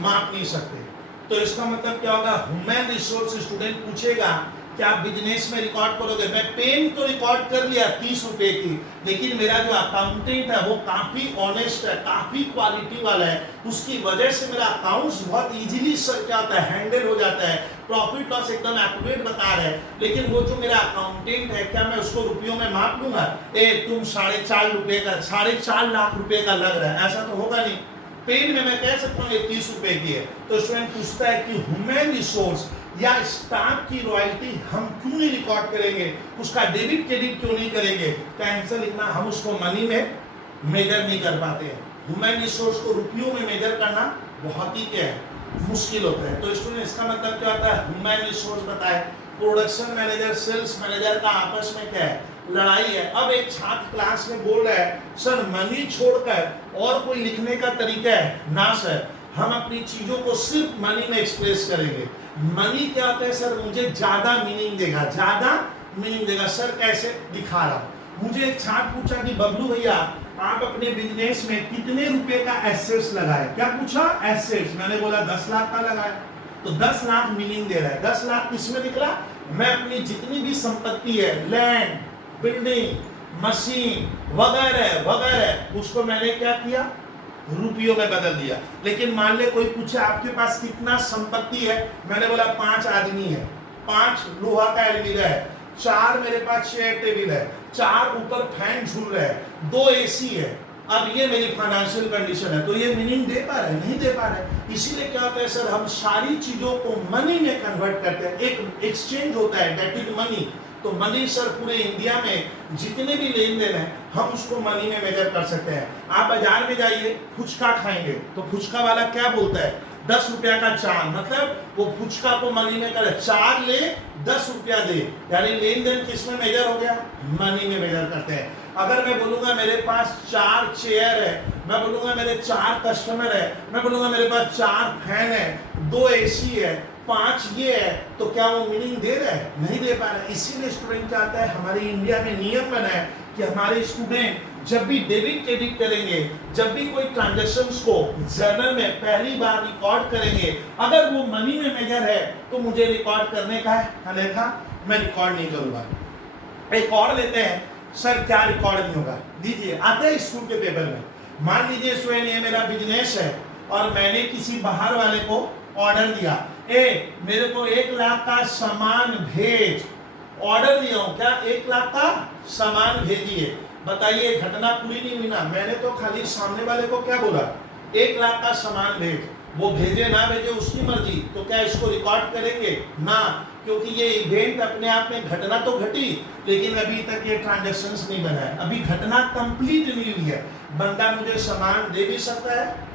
माप नहीं सकते। तो इसका मतलब क्या होगा, ह्यूमन रिसोर्स स्टूडेंट पूछेगा कि आप बिजनेस में रिकॉर्ड करोगे, मैं पेन तो रिकॉर्ड कर लिया 30 रुपए की, लेकिन मेरा जो अकाउंटेंट है वो काफी ऑनेस्ट है, काफी क्वालिटी वाला है, उसकी वजह से मेरा अकाउंट्स बहुत इजीली क्या होता है, हैंडल हो जाता है, प्रॉफिट लॉस एकदम एक्यूरेट बता रहे हैं। लेकिन वो जो मेरा अकाउंटेंट है, क्या मैं उसको रुपयों में माप लूंगा, तुम 4.5 रुपए का, 4.5 लाख रुपए का लग रहा है, ऐसा तो होगा नहीं। पेन में मैं कह सकता हूँ 30 रुपए की है। तो स्टूडेंट पूछता है कि ह्यूमन रिसोर्स या स्टाफ की रॉयल्टी हम क्यों नहीं रिकॉर्ड करेंगे, उसका डेबिट क्रेडिट क्यों नहीं करेंगे, क्या आंसर लिखना, हम उसको मनी में मेजर नहीं कर पाते हैं। ह्यूमन रिसोर्स को रुपयों में मेजर करना बहुत ही क्या है, मुश्किल होता है। तो स्टूडेंट इसका मतलब क्या होता है, ह्यूमन रिसोर्स बताए, प्रोडक्शन मैनेजर सेल्स मैनेजर का आपस में क्या है, लड़ाई है। अब एक छात्र क्लास में बोल रहा है सर मनी छोड़कर और कोई लिखने का तरीका है ना सर, हम अपनी चीजों को सिर्फ मनी में एक्सप्रेस करेंगे। मनी क्या होता है सर, मुझे ज्यादा मीनिंग देगा, ज्यादा मीनिंग देगा। सर कैसे, दिखा रहा हूं। मुझे एक छात्र पूछा कि बबलू भैया आप अपने बिजनेस में कितने रुपए का एसेट्स लगाए, क्या पूछा, एसेट्स। मैंने बोला 10 लाख का लगाया। तो 10 लाख मीनिंग दे रहा है। 10 लाख किसमें निकला, मैं अपनी जितनी भी संपत्ति है, लैंड, बिल्डिंग, मशीन वगैरह वगैरह, उसको मैंने क्या किया, रुपयों में बदल दिया। लेकिन मान ले कोई पूछे आपके पास कितना संपत्ति है, मैंने बोला 5 आदमी है, 5 लोहा का अलमीरा है, 4 मेरे पास चेयर टेबल है, 4 ऊपर फैन झूल रहे हैं, 2 एसी है, अब ये मेरी फाइनेंशियल कंडीशन है। तो ये मीनिंग दे पा रहे, नहीं दे पा रहे। इसीलिए क्या होता है सर, हम सारी चीजों को मनी में कन्वर्ट करते हैं, एक एक्सचेंज होता है, दैट इज मनी। तो मनी सर पूरे इंडिया में जितने भी लेन देन है हम उसको मनी में मेजर कर सकते हैं। आप बाजार में जाइए, फुचका खाएंगे तो फुचका वाला क्या बोलता है, 10 रुपया का 4, मतलब वो फुचका को मनी में करे, 4 ले 10 रुपया दे, यानी लेन देन किस में मेजर हो गया, मनी में मेजर करते हैं। अगर मैं बोलूंगा मेरे पास 4 चेयर है, मैं बोलूंगा मेरे 4 कस्टमर है, मैं बोलूंगा मेरे पास 4 फैन है, 2 एसी है, 5 ये है, तो क्या वो मीनिंग दे रहा है, नहीं दे पा रहा है। इसीलिए स्टूडेंट चाहता है, हमारे इंडिया में नियम बना है कि हमारे स्टूडेंट जब भी डेबिट क्रेडिट करेंगे, जब भी कोई ट्रांजैक्शंस को जर्नल में पहली बार रिकॉर्ड करेंगे, अगर वो मनी में मेजर है तो मुझे रिकॉर्ड करने का है, अन्यथा मैं रिकॉर्ड नहीं करूंगा। एक और लेते हैं, सर क्या रिकॉर्ड नहीं होगा, दीजिए, आते हैं स्कूल के पेपर में। मान लीजिए स्टूडेंट ये मेरा बिजनेस है और मैंने किसी बाहर वाले को ऑर्डर दिया, मेरे को 1 लाख का सामान भेज, ऑर्डर दिया हूं, क्या 1 लाख का सामान भेजिए। बताइए घटना पूरी नहीं हुई ना, मैंने तो खाली सामने वाले को क्या बोला, 1 लाख का सामान भेज, वो भेजे ना भेजे उसकी मर्जी। तो क्या इसको रिकॉर्ड करेंगे ना, क्योंकि ये इवेंट अपने आप में घटना तो घटी, लेकिन अभी तक ये ट्रांजैक्शंस नहीं बना है, अभी घटना कंप्लीट नहीं हुई है। बंदा मुझे सामान दे भी सकता है,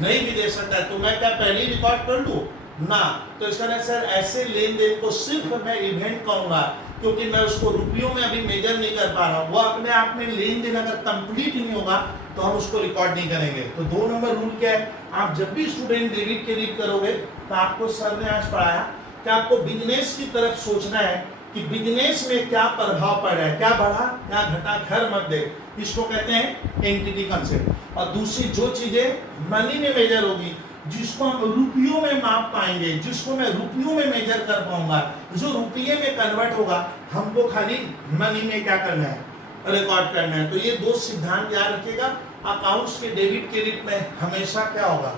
नहीं भी दे सकता है, तो मैं क्या पहले ही रिकॉर्ड कर लूं ना। तो इसका नहीं सर, ऐसे लेन देन को सिर्फ मैं इवेंट कहूंगा, क्योंकि मैं उसको रुपयों में अभी मेजर नहीं कर पा रहा हूं। वो अपने आप में लेन देन अगर कंप्लीट नहीं होगा तो हम उसको रिकॉर्ड नहीं करेंगे। तो 2 नंबर रूल क्या है, आप जब भी स्टूडेंट डेबिट क्रेडिट करोगे तो आपको सर ने आज पढ़ाया कि आपको बिजनेस की तरफ सोचना है कि बिजनेस में क्या प्रभाव पड़ रहा है, क्या बढ़ा क्या घटा, घर मत दे, इसको कहते हैं एंटिटी कंसेप्ट। और दूसरी जो चीजें मनी में मेजर होगी, जिसको हम रुपयों में माप पाएंगे, जिसको मैं रुपयों में मेजर कर पाऊंगा, जो रुपये में कन्वर्ट होगा, हमको खाली मनी में क्या करना है, रिकॉर्ड करना है। तो ये 2 सिद्धांत याद रखिएगा। अकाउंट्स के डेबिट क्रेडिट में हमेशा क्या होगा,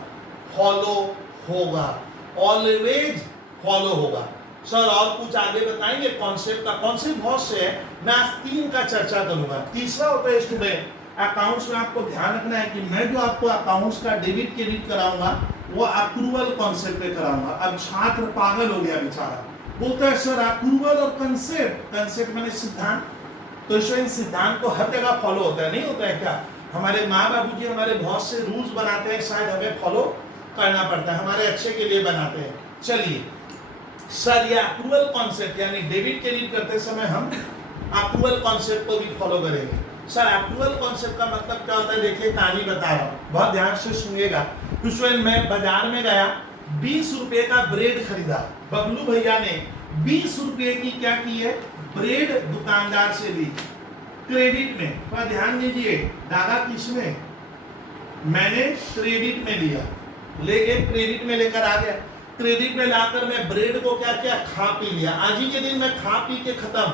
फॉलो होगा, ऑलवेज फॉलो होगा। सर और कुछ आगे बताएंगे कॉन्सेप्ट का, कॉन्सेप्ट बहुत से है, मैं आज 3 का चर्चा करूंगा। तीसरा होता है स्टूडेंट, अकाउंट्स में आपको ध्यान रखना है कि मैं जो आपको अकाउंट्स का डेबिट क्रेडिट कराऊंगा वो अप्रूवल कॉन्सेप्ट पे कराऊंगा। अब छात्र पागल हो गया बेचारा, बोलता है सर अप्रूवल और कंसेप्ट, कंसेप्ट मैंने सिद्धांत, तो इन सिद्धांत को हर जगह फॉलो होता है, नहीं होता है क्या? हमारे माँ बाबू जी हमारे बहुत से रूल्स बनाते हैं, शायद हमें फॉलो करना पड़ता है, हमारे अच्छे के लिए बनाते हैं। चलिए सर ये अप्रूवल कॉन्सेप्ट यानी डेबिट क्रेडिट करते समय हम अप्रूवल कॉन्सेप्ट को भी फॉलो करेंगे। सर अप्रूवल कॉन्सेप्ट का मतलब क्या होता है? देखिए कहानी बता रहा हूँ, बहुत ध्यान से सुनिएगा। मैं बाजार में गया, 20 रुपए का ब्रेड खरीदा, बबलू भैया ने 20 रुपए की क्या की है? ब्रेड दुकानदार से ली क्रेडिट में। थोड़ा ध्यान दीजिए, दादा किसमें? मैंने क्रेडिट में लिया, लेके क्रेडिट में लेकर आ गया। क्रेडिट में लाकर मैं ब्रेड को क्या किया? खा पी लिया। आज ही के दिन मैं खा पी के खत्म।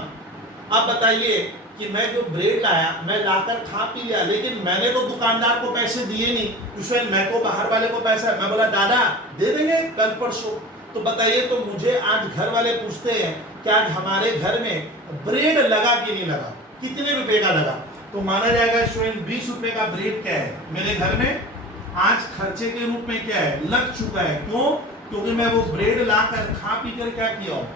अब बताइए कि मैं जो ब्रेड लाया मैं लाकर खा पी लिया, लेकिन मैंने तो दुकानदार को पैसे दिए नहीं, उसमें मैं को बाहर वाले को पैसा, मैं बोला दादा दे देंगे कल परसों। तो बताइए, तो मुझे आज घर वाले पूछते हैं कि आज हमारे घर में ब्रेड लगा कि नहीं लगा, कितने रुपए का लगा? तो माना जाएगा स्टूडेंट 20 रुपए का ब्रेड क्या है मेरे घर में आज खर्चे के रूप में क्या है? लग चुका है। क्यों? क्योंकि मैं वो ब्रेड लाकर खा पी कर क्या किया हूँ?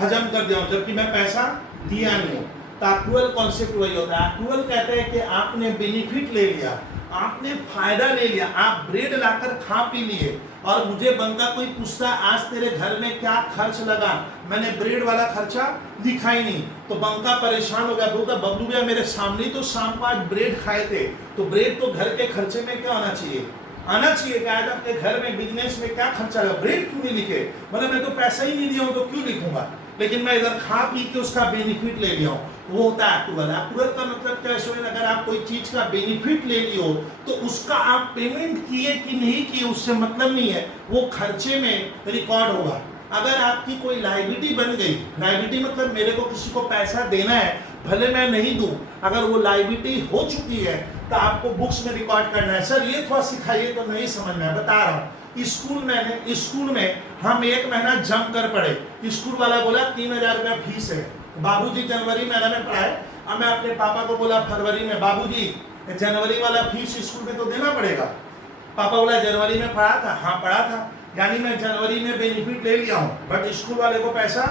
हजम कर दिया हूँ, जबकि मैं पैसा दिया नहीं हूँ। तो अप्रूवल कॉन्सेप्ट वही होता है। अप्रूवल कहते हैं कि आपने बेनिफिट ले लिया, आपने फायदा ले लिया, आप ब्रेड लाकर खा पी लिए और मुझे बंदा कोई पूछता आज तेरे घर में क्या खर्च लगा, मैंने ब्रेड वाला खर्चा दिखा ही नहीं, तो बंका परेशान हो गया, बोलता बबलू भैया मेरे सामने तो शाम को आज ब्रेड खाए थे, तो ब्रेड तो घर के खर्चे में क्या आना चाहिए? आना चाहिए कि आज आपके घर में बिजनेस में क्या खर्चा लगा, ब्रेड क्यों नहीं लिखे? मतलब मैं तो पैसा ही नहीं दिया हूँ तो क्यों लिखूंगा, लेकिन मैं इधर खा पी के उसका बेनिफिट ले लिया हूँ, वो होता है अप्रूवल। अप्रूवल का मतलब क्या है? अगर आप कोई चीज का बेनिफिट ले लियो तो उसका आप पेमेंट किए कि नहीं किए उससे मतलब नहीं है, वो खर्चे में रिकॉर्ड होगा। अगर आपकी कोई लायबिलिटी बन गई, लायबिलिटी मतलब मेरे को किसी को पैसा देना है, भले मैं नहीं दूं, अगर वो लायबिलिटी हो चुकी है तो आपको बुक्स में रिकॉर्ड करना है। सर ये थोड़ा सिखाइए तो नहीं समझ में, बता रहा हूँ। स्कूल में हम 1 महीना जम कर पढ़े, स्कूल वाला बोला 3000 रुपया फीस है, बाबूजी जनवरी महीना में पढ़ाए, अब मैं अपने पापा को बोला फरवरी में, बाबूजी जनवरी वाला फीस स्कूल में तो देना पड़ेगा। पापा बोला जनवरी में पढ़ा था? हाँ पढ़ा था, यानी मैं जनवरी में बेनिफिट ले लिया हूँ बट स्कूल वाले को पैसा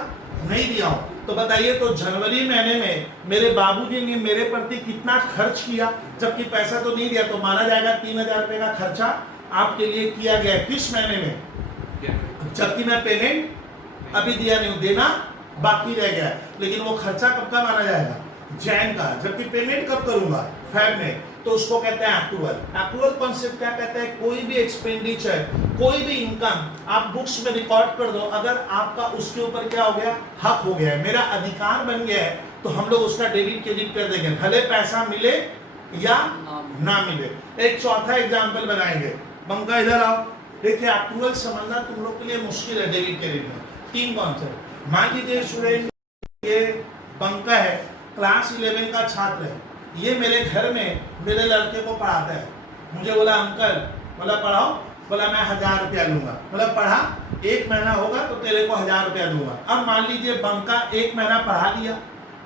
नहीं दिया हूँ। तो बताइए, तो जनवरी महीने में मेरे बाबूजी ने मेरे प्रति कितना खर्च किया जबकि पैसा तो नहीं दिया, तो माना जाएगा 3000 रुपए का खर्चा आपके लिए किया गया है। किस महीने में? जबकि मैं पेमेंट अभी दिया नहीं हूं, देना बाकी रह गया है, लेकिन वो खर्चा कब का माना जाएगा? जैन का, जबकि पेमेंट कब करूंगा? फेब में। तो उसको कहते हैं अप्रूवल। अप्रूवल कॉन्सेप्ट क्या कहता है? कोई भी एक्सपेंडिचर, कोई भी इनकम आप बुक्स में रिकॉर्ड कर दो, अगर आपका उसके ऊपर क्या हो गया? हक हो गया है, मेरा अधिकार बन गया है, तो हम लोग उसका डेबिट क्रेडिट कर देंगे, भले पैसा मिले या ना मिले। एक चौथा एग्जाम्पल बनाएंगे, बंका इधर आओ। देखिए अप्रूवल समझना तुम लोग के लिए मुश्किल है डेबिट क्रेडिट में। 3 कॉन्सेप्ट। मान लीजिए स्टूडेंट ये बंका है, क्लास 11 का छात्र है, ये मेरे घर में मेरे लड़के को पढ़ाता है, मुझे बोला अंकल, बोला पढ़ाओ, बोला मैं 1000 रुपया लूंगा, बोला पढ़ा, 1 महीना होगा तो तेरे को 1000 रुपया दूंगा। अब मान लीजिए बंका 1 महीना पढ़ा लिया,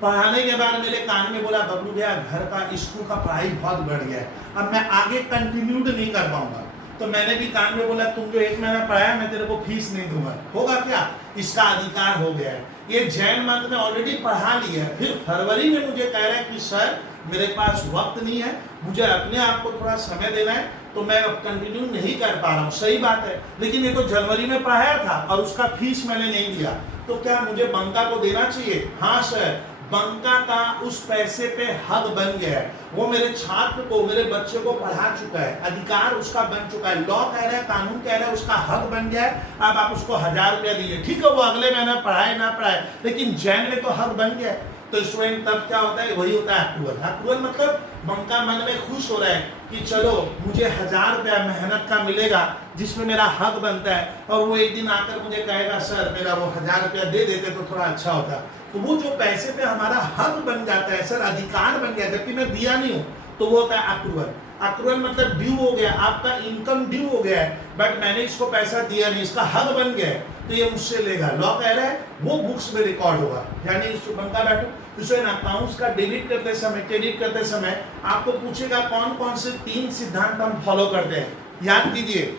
पढ़ाने के बाद मेरे कान में बोला बबलू भैया घर का स्कूल का पढ़ाई बहुत बढ़ गया है, अब मैं आगे कंटिन्यूड नहीं कर पाऊंगा, तो मैंने भी कान में बोला तुम जो 1 महीना पढ़ाया मैं तेरे को फीस नहीं दूंगा। होगा क्या? इसका अधिकार हो गया है। ये जैन मंथ में ऑलरेडी पढ़ा लिया है, फिर फरवरी में मुझे कह रहा है कि सर मेरे पास वक्त नहीं है, मुझे अपने आप को थोड़ा समय देना है, तो मैं अब कंटिन्यू नहीं कर पा रहा हूँ। सही बात है, लेकिन ये तो जनवरी में पढ़ाया था और उसका फीस मैंने नहीं दिया, तो क्या मुझे बंका को देना चाहिए? हाँ सर, बंका का उस पैसे पे हक बन गया है, वो मेरे छात्र को, मेरे बच्चे को पढ़ा चुका है, अधिकार उसका बन चुका है, लॉ कह रहा है, कानून कह रहा है, उसका हक बन गया है। अब आप उसको 1000 रुपया दीजिए, ठीक है वो अगले महीने पढ़ाए ना पढ़ाए, लेकिन जैन में तो हक बन गया है। तो स्टूडेंट तब क्या होता है? वही होता है अप्रूवल। अप्रूवल मतलब बंका मन में खुश हो रहा है कि चलो मुझे 1000 रुपया मेहनत का मिलेगा जिसमें मेरा हक बनता है, और वो एक दिन आकर मुझे कहेगा सर मेरा वो 1000 रुपया दे देते तो थोड़ा अच्छा होता। तो वो जो पैसे पे हमारा हक बन जाता है, सर अधिकार बन गया, जबकि मैं दिया नहीं हूँ, तो वो होता है अप्रूवल। अप्रूवल मतलब ड्यू हो गया, आपका इनकम ड्यू हो गया है बट मैंने इसको पैसा दिया नहीं, इसका हक बन गया है, तो ये मुझसे लेगा, लॉ कह रहा है, वो बुक्स में रिकॉर्ड होगा। यानी इस बंका बैठो, दूसरे अकाउंट्स का डेबिट करते समय, क्रेडिट करते समय आपको पूछेगा कौन कौन से 3 सिद्धांत हम फॉलो करते हैं। याद कीजिए,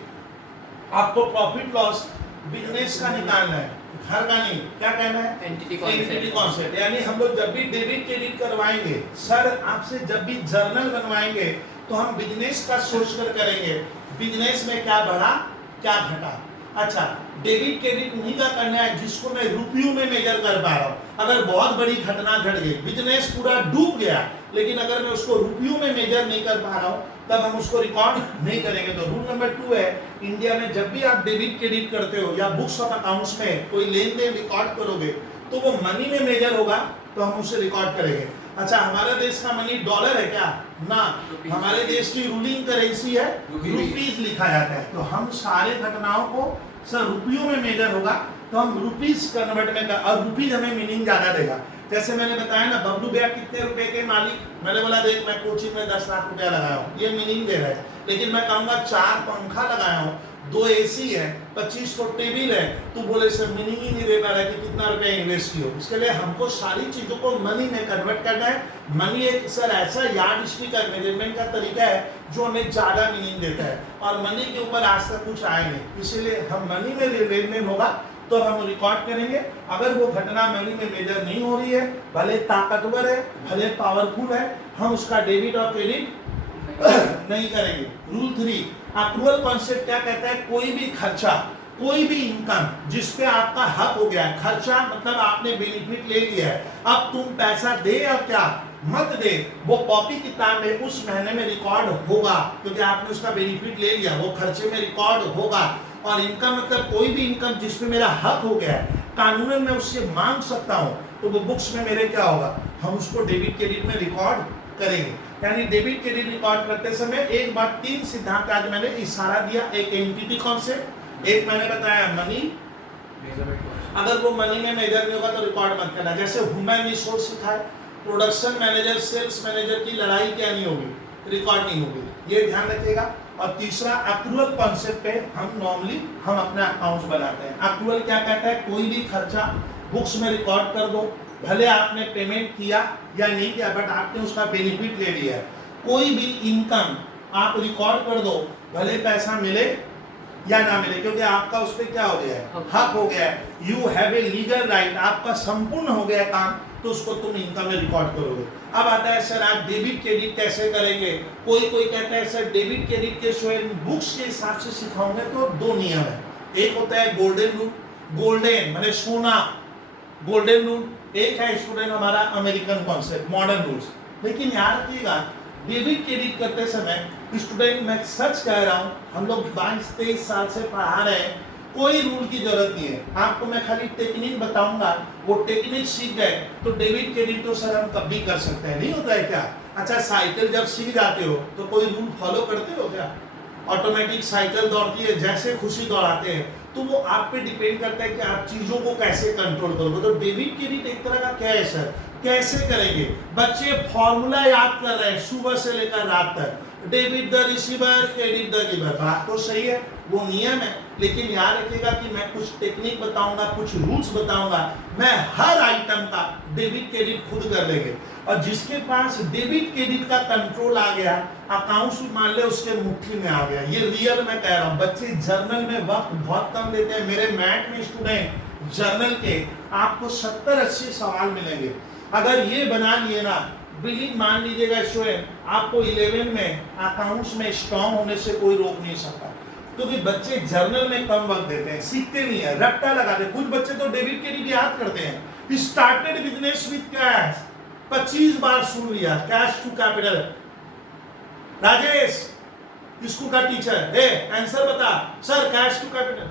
आपको प्रॉफिट लॉस बिजनेस का निकालना है, घर का नहीं, क्या कहना है, एंटिटी कॉन्सेप्ट। यानी हम लोग जब भी डेबिट क्रेडिट करवाएंगे, सर आपसे जब भी जर्नल बनवाएंगे तो हम बिजनेस का सोच कर करेंगे, बिजनेस में क्या बढ़ा क्या घटा। अच्छा, डेबिट क्रेडिट उन्हीं का करना है जिसको मैं रुपयों में मेजर कर पा रहा हूँ। अगर बहुत बड़ी घटना घट गई, बिजनेस पूरा डूब गया, लेकिन अगर मैं उसको रुपयों में मेजर नहीं कर पा रहा हूँ, तब हम उसको रिकॉर्ड नहीं करेंगे। तो रूल नंबर 2 है, इंडिया में जब भी आप डेबिट क्रेडिट करते हो या बुक्स ऑफ अकाउंट्स में कोई लेन देन रिकॉर्ड करोगे तो वो मनी में मेजर होगा, तो हम उसे रिकॉर्ड करेंगे। अच्छा, हमारा देश का मनी डॉलर है क्या? ना, हमारे देश की रूलिंग करेंसी है रुपीज लिखा जाता है। तो हम सारे घटनाओं को सर रुपयों में मेजर होगा तो हम रुपीज कन्वर्ट में और रुपीज हमें मीनिंग ज्यादा देगा। जैसे मैंने बताया ना, बबलू भैया कितने रुपए के मालिक, मैंने बोला देख मैं कोचिंग में 10 लाख रुपया लगाया हूँ, ये मीनिंग दे रहा है। लेकिन मैं कहूँगा 4 पंखा लगाया हूँ, 2 AC है, 2500 टेबल है, तो बोले सर मीनिंग ही नहीं दे पा रहा है कि कितना रुपया इन्वेस्ट किया। इसके लिए हमको सारी चीजों को मनी में कन्वर्ट करना है। मनी एक सर ऐसा यार्ड स्टिक का मेजरमेंट का तरीका है जो हमें ज्यादा मीनिंग देता है, और मनी के ऊपर आज तक कुछ आए नहीं, इसीलिए हम मनी में लेन देन होगा तो हम रिकॉर्ड करेंगे। अगर वो घटना मनी में मेजर नहीं हो रही है, भले ताकतवर है, भले पावरफुल है, हम उसका डेबिट और क्रेडिट नहीं करेंगे। रूल 3, अक्रूवल कॉन्सेप्ट क्या कहता है, कोई भी खर्चा, कोई भी इनकम जिसपे आपका हक हो गया है, खर्चा मतलब आपने बेनिफिट ले लिया है, अब तुम पैसा दे या क्या मत दे, वो कॉपी किताब में उस महीने में रिकॉर्ड होगा, क्योंकि आपने उसका बेनिफिट ले लिया, वो खर्चे में रिकॉर्ड होगा। और इनकम मतलब कोई भी इनकम जिसपे मेरा हक हो गया है, कानूनन मैं उससे मांग सकता हूँ, तो वो बुक्स में मेरे क्या होगा, हम उसको डेबिट क्रेडिट में रिकॉर्ड करेंगे। यानी डेबिट क्रेडिट रिकॉर्ड करते समय एक बार 3 सिद्धांत आज मैंने इशारा दिया, एक एंटिटी कॉन्सेप्ट, एक मैंने बताया मनी, अगर वो मनी में मेजर नहीं होगा तो रिकॉर्ड मत करना। जैसे ह्यूमन रिसोर्स सिखाए, प्रोडक्शन मैनेजर सेल्स मैनेजर की लड़ाई क्या नहीं होगी, रिकॉर्ड नहीं होगी, ये ध्यान रखिएगा। और तीसरा, अक्रूवल कॉन्सेप्ट पे हम नॉर्मली हम अपना अकाउंट्स बनाते हैं। अक्रूवल क्या कहता है, कोई भी खर्चा बुक्स में रिकॉर्ड कर दो, भले आपने पेमेंट किया या नहीं किया, बट आपने उसका बेनिफिट ले लिया है। कोई भी इनकम आप रिकॉर्ड कर दो, भले पैसा मिले या ना मिले, क्योंकि आपका उस पर क्या हो गया है, हक हो गया है, you have a legal right, आपका संपूर्ण हो गया काम, तो उसको तुम इनकम में रिकॉर्ड करोगे। अब आता है सर आप डेबिट क्रेडिट कैसे करेंगे, कोई कहता है सर डेबिट क्रेडिट के स्वयं बुक्स के हिसाब से सिखाऊंगे। तो 2 नियम है, एक होता है गोल्डन रूल, गोल्डन माने सोना, गोल्डन रूल, एक है स्टूडेंट हमारा अमेरिकन कॉन्सेप्ट मॉडर्न रूल्स। लेकिन याद रखिएगा, डेबिट क्रेडिट करते समय स्टूडेंट, मैं सच कह रहा हूँ, हम लोग 22-23 साल से पढ़ा रहे हैं, कोई रूल की जरूरत नहीं है। आपको मैं खाली टेक्निक बताऊंगा, वो टेक्निक सीख गए तो डेबिट क्रेडिट तो सर हम कब भी कर सकते हैं, नहीं होता है क्या? अच्छा, साइकिल जब सीख जाते हो तो कोई रूल फॉलो करते हो क्या? ऑटोमेटिक साइकिल दौड़ती है, जैसे खुशी दौड़ाते हैं, तो वो आप पे डिपेंड करता है कि आप चीजों को कैसे कंट्रोल करोगे। तो डेबिट क्रेडिट एक तरह का क्या है सर, कैसे करेंगे? बच्चे फॉर्मूला याद कर रहे हैं सुबह से लेकर रात तक, debit the receiver, credit the giver, बात तो सही है, वो नियम है, लेकिन याद रखिएगा कि मैं कुछ टेक्निक बताऊंगा, कुछ रूल्स बताऊंगा, मैं हर आइटम का डेबिट क्रेडिट खुद कर लेंगे। और जिसके पास डेबिट क्रेडिट का कंट्रोल आ गया, अकाउंट्स मान ले उसके मुट्ठी में आ गया, ये रियल मैं कह रहा हूँ। बच्चे जर्नल में वक्त बहुत कम देते हैं, मेरे मैथ में स्टूडेंट जर्नल के आपको 70-80 सवाल मिलेंगे, अगर ये बना लिए ना, बिलीव मान लीजिएगा स्टूडेंट, आपको 11 में अकाउंट्स में स्ट्रॉन्ग होने से कोई रोक नहीं सकता, क्योंकि बच्चे जर्नल में कम वक्त देते हैं, सीखते नहीं है, रट्टा लगाते हैं। कुछ बच्चे तो डेबिट क्रेडिट याद करते हैं, स्टार्टेड बिजनेस विद कैश, 25 बार सुन लिया, cash to capital. Rajesh school का टीचर, आंसर बता सर, कैश टू कैपिटल,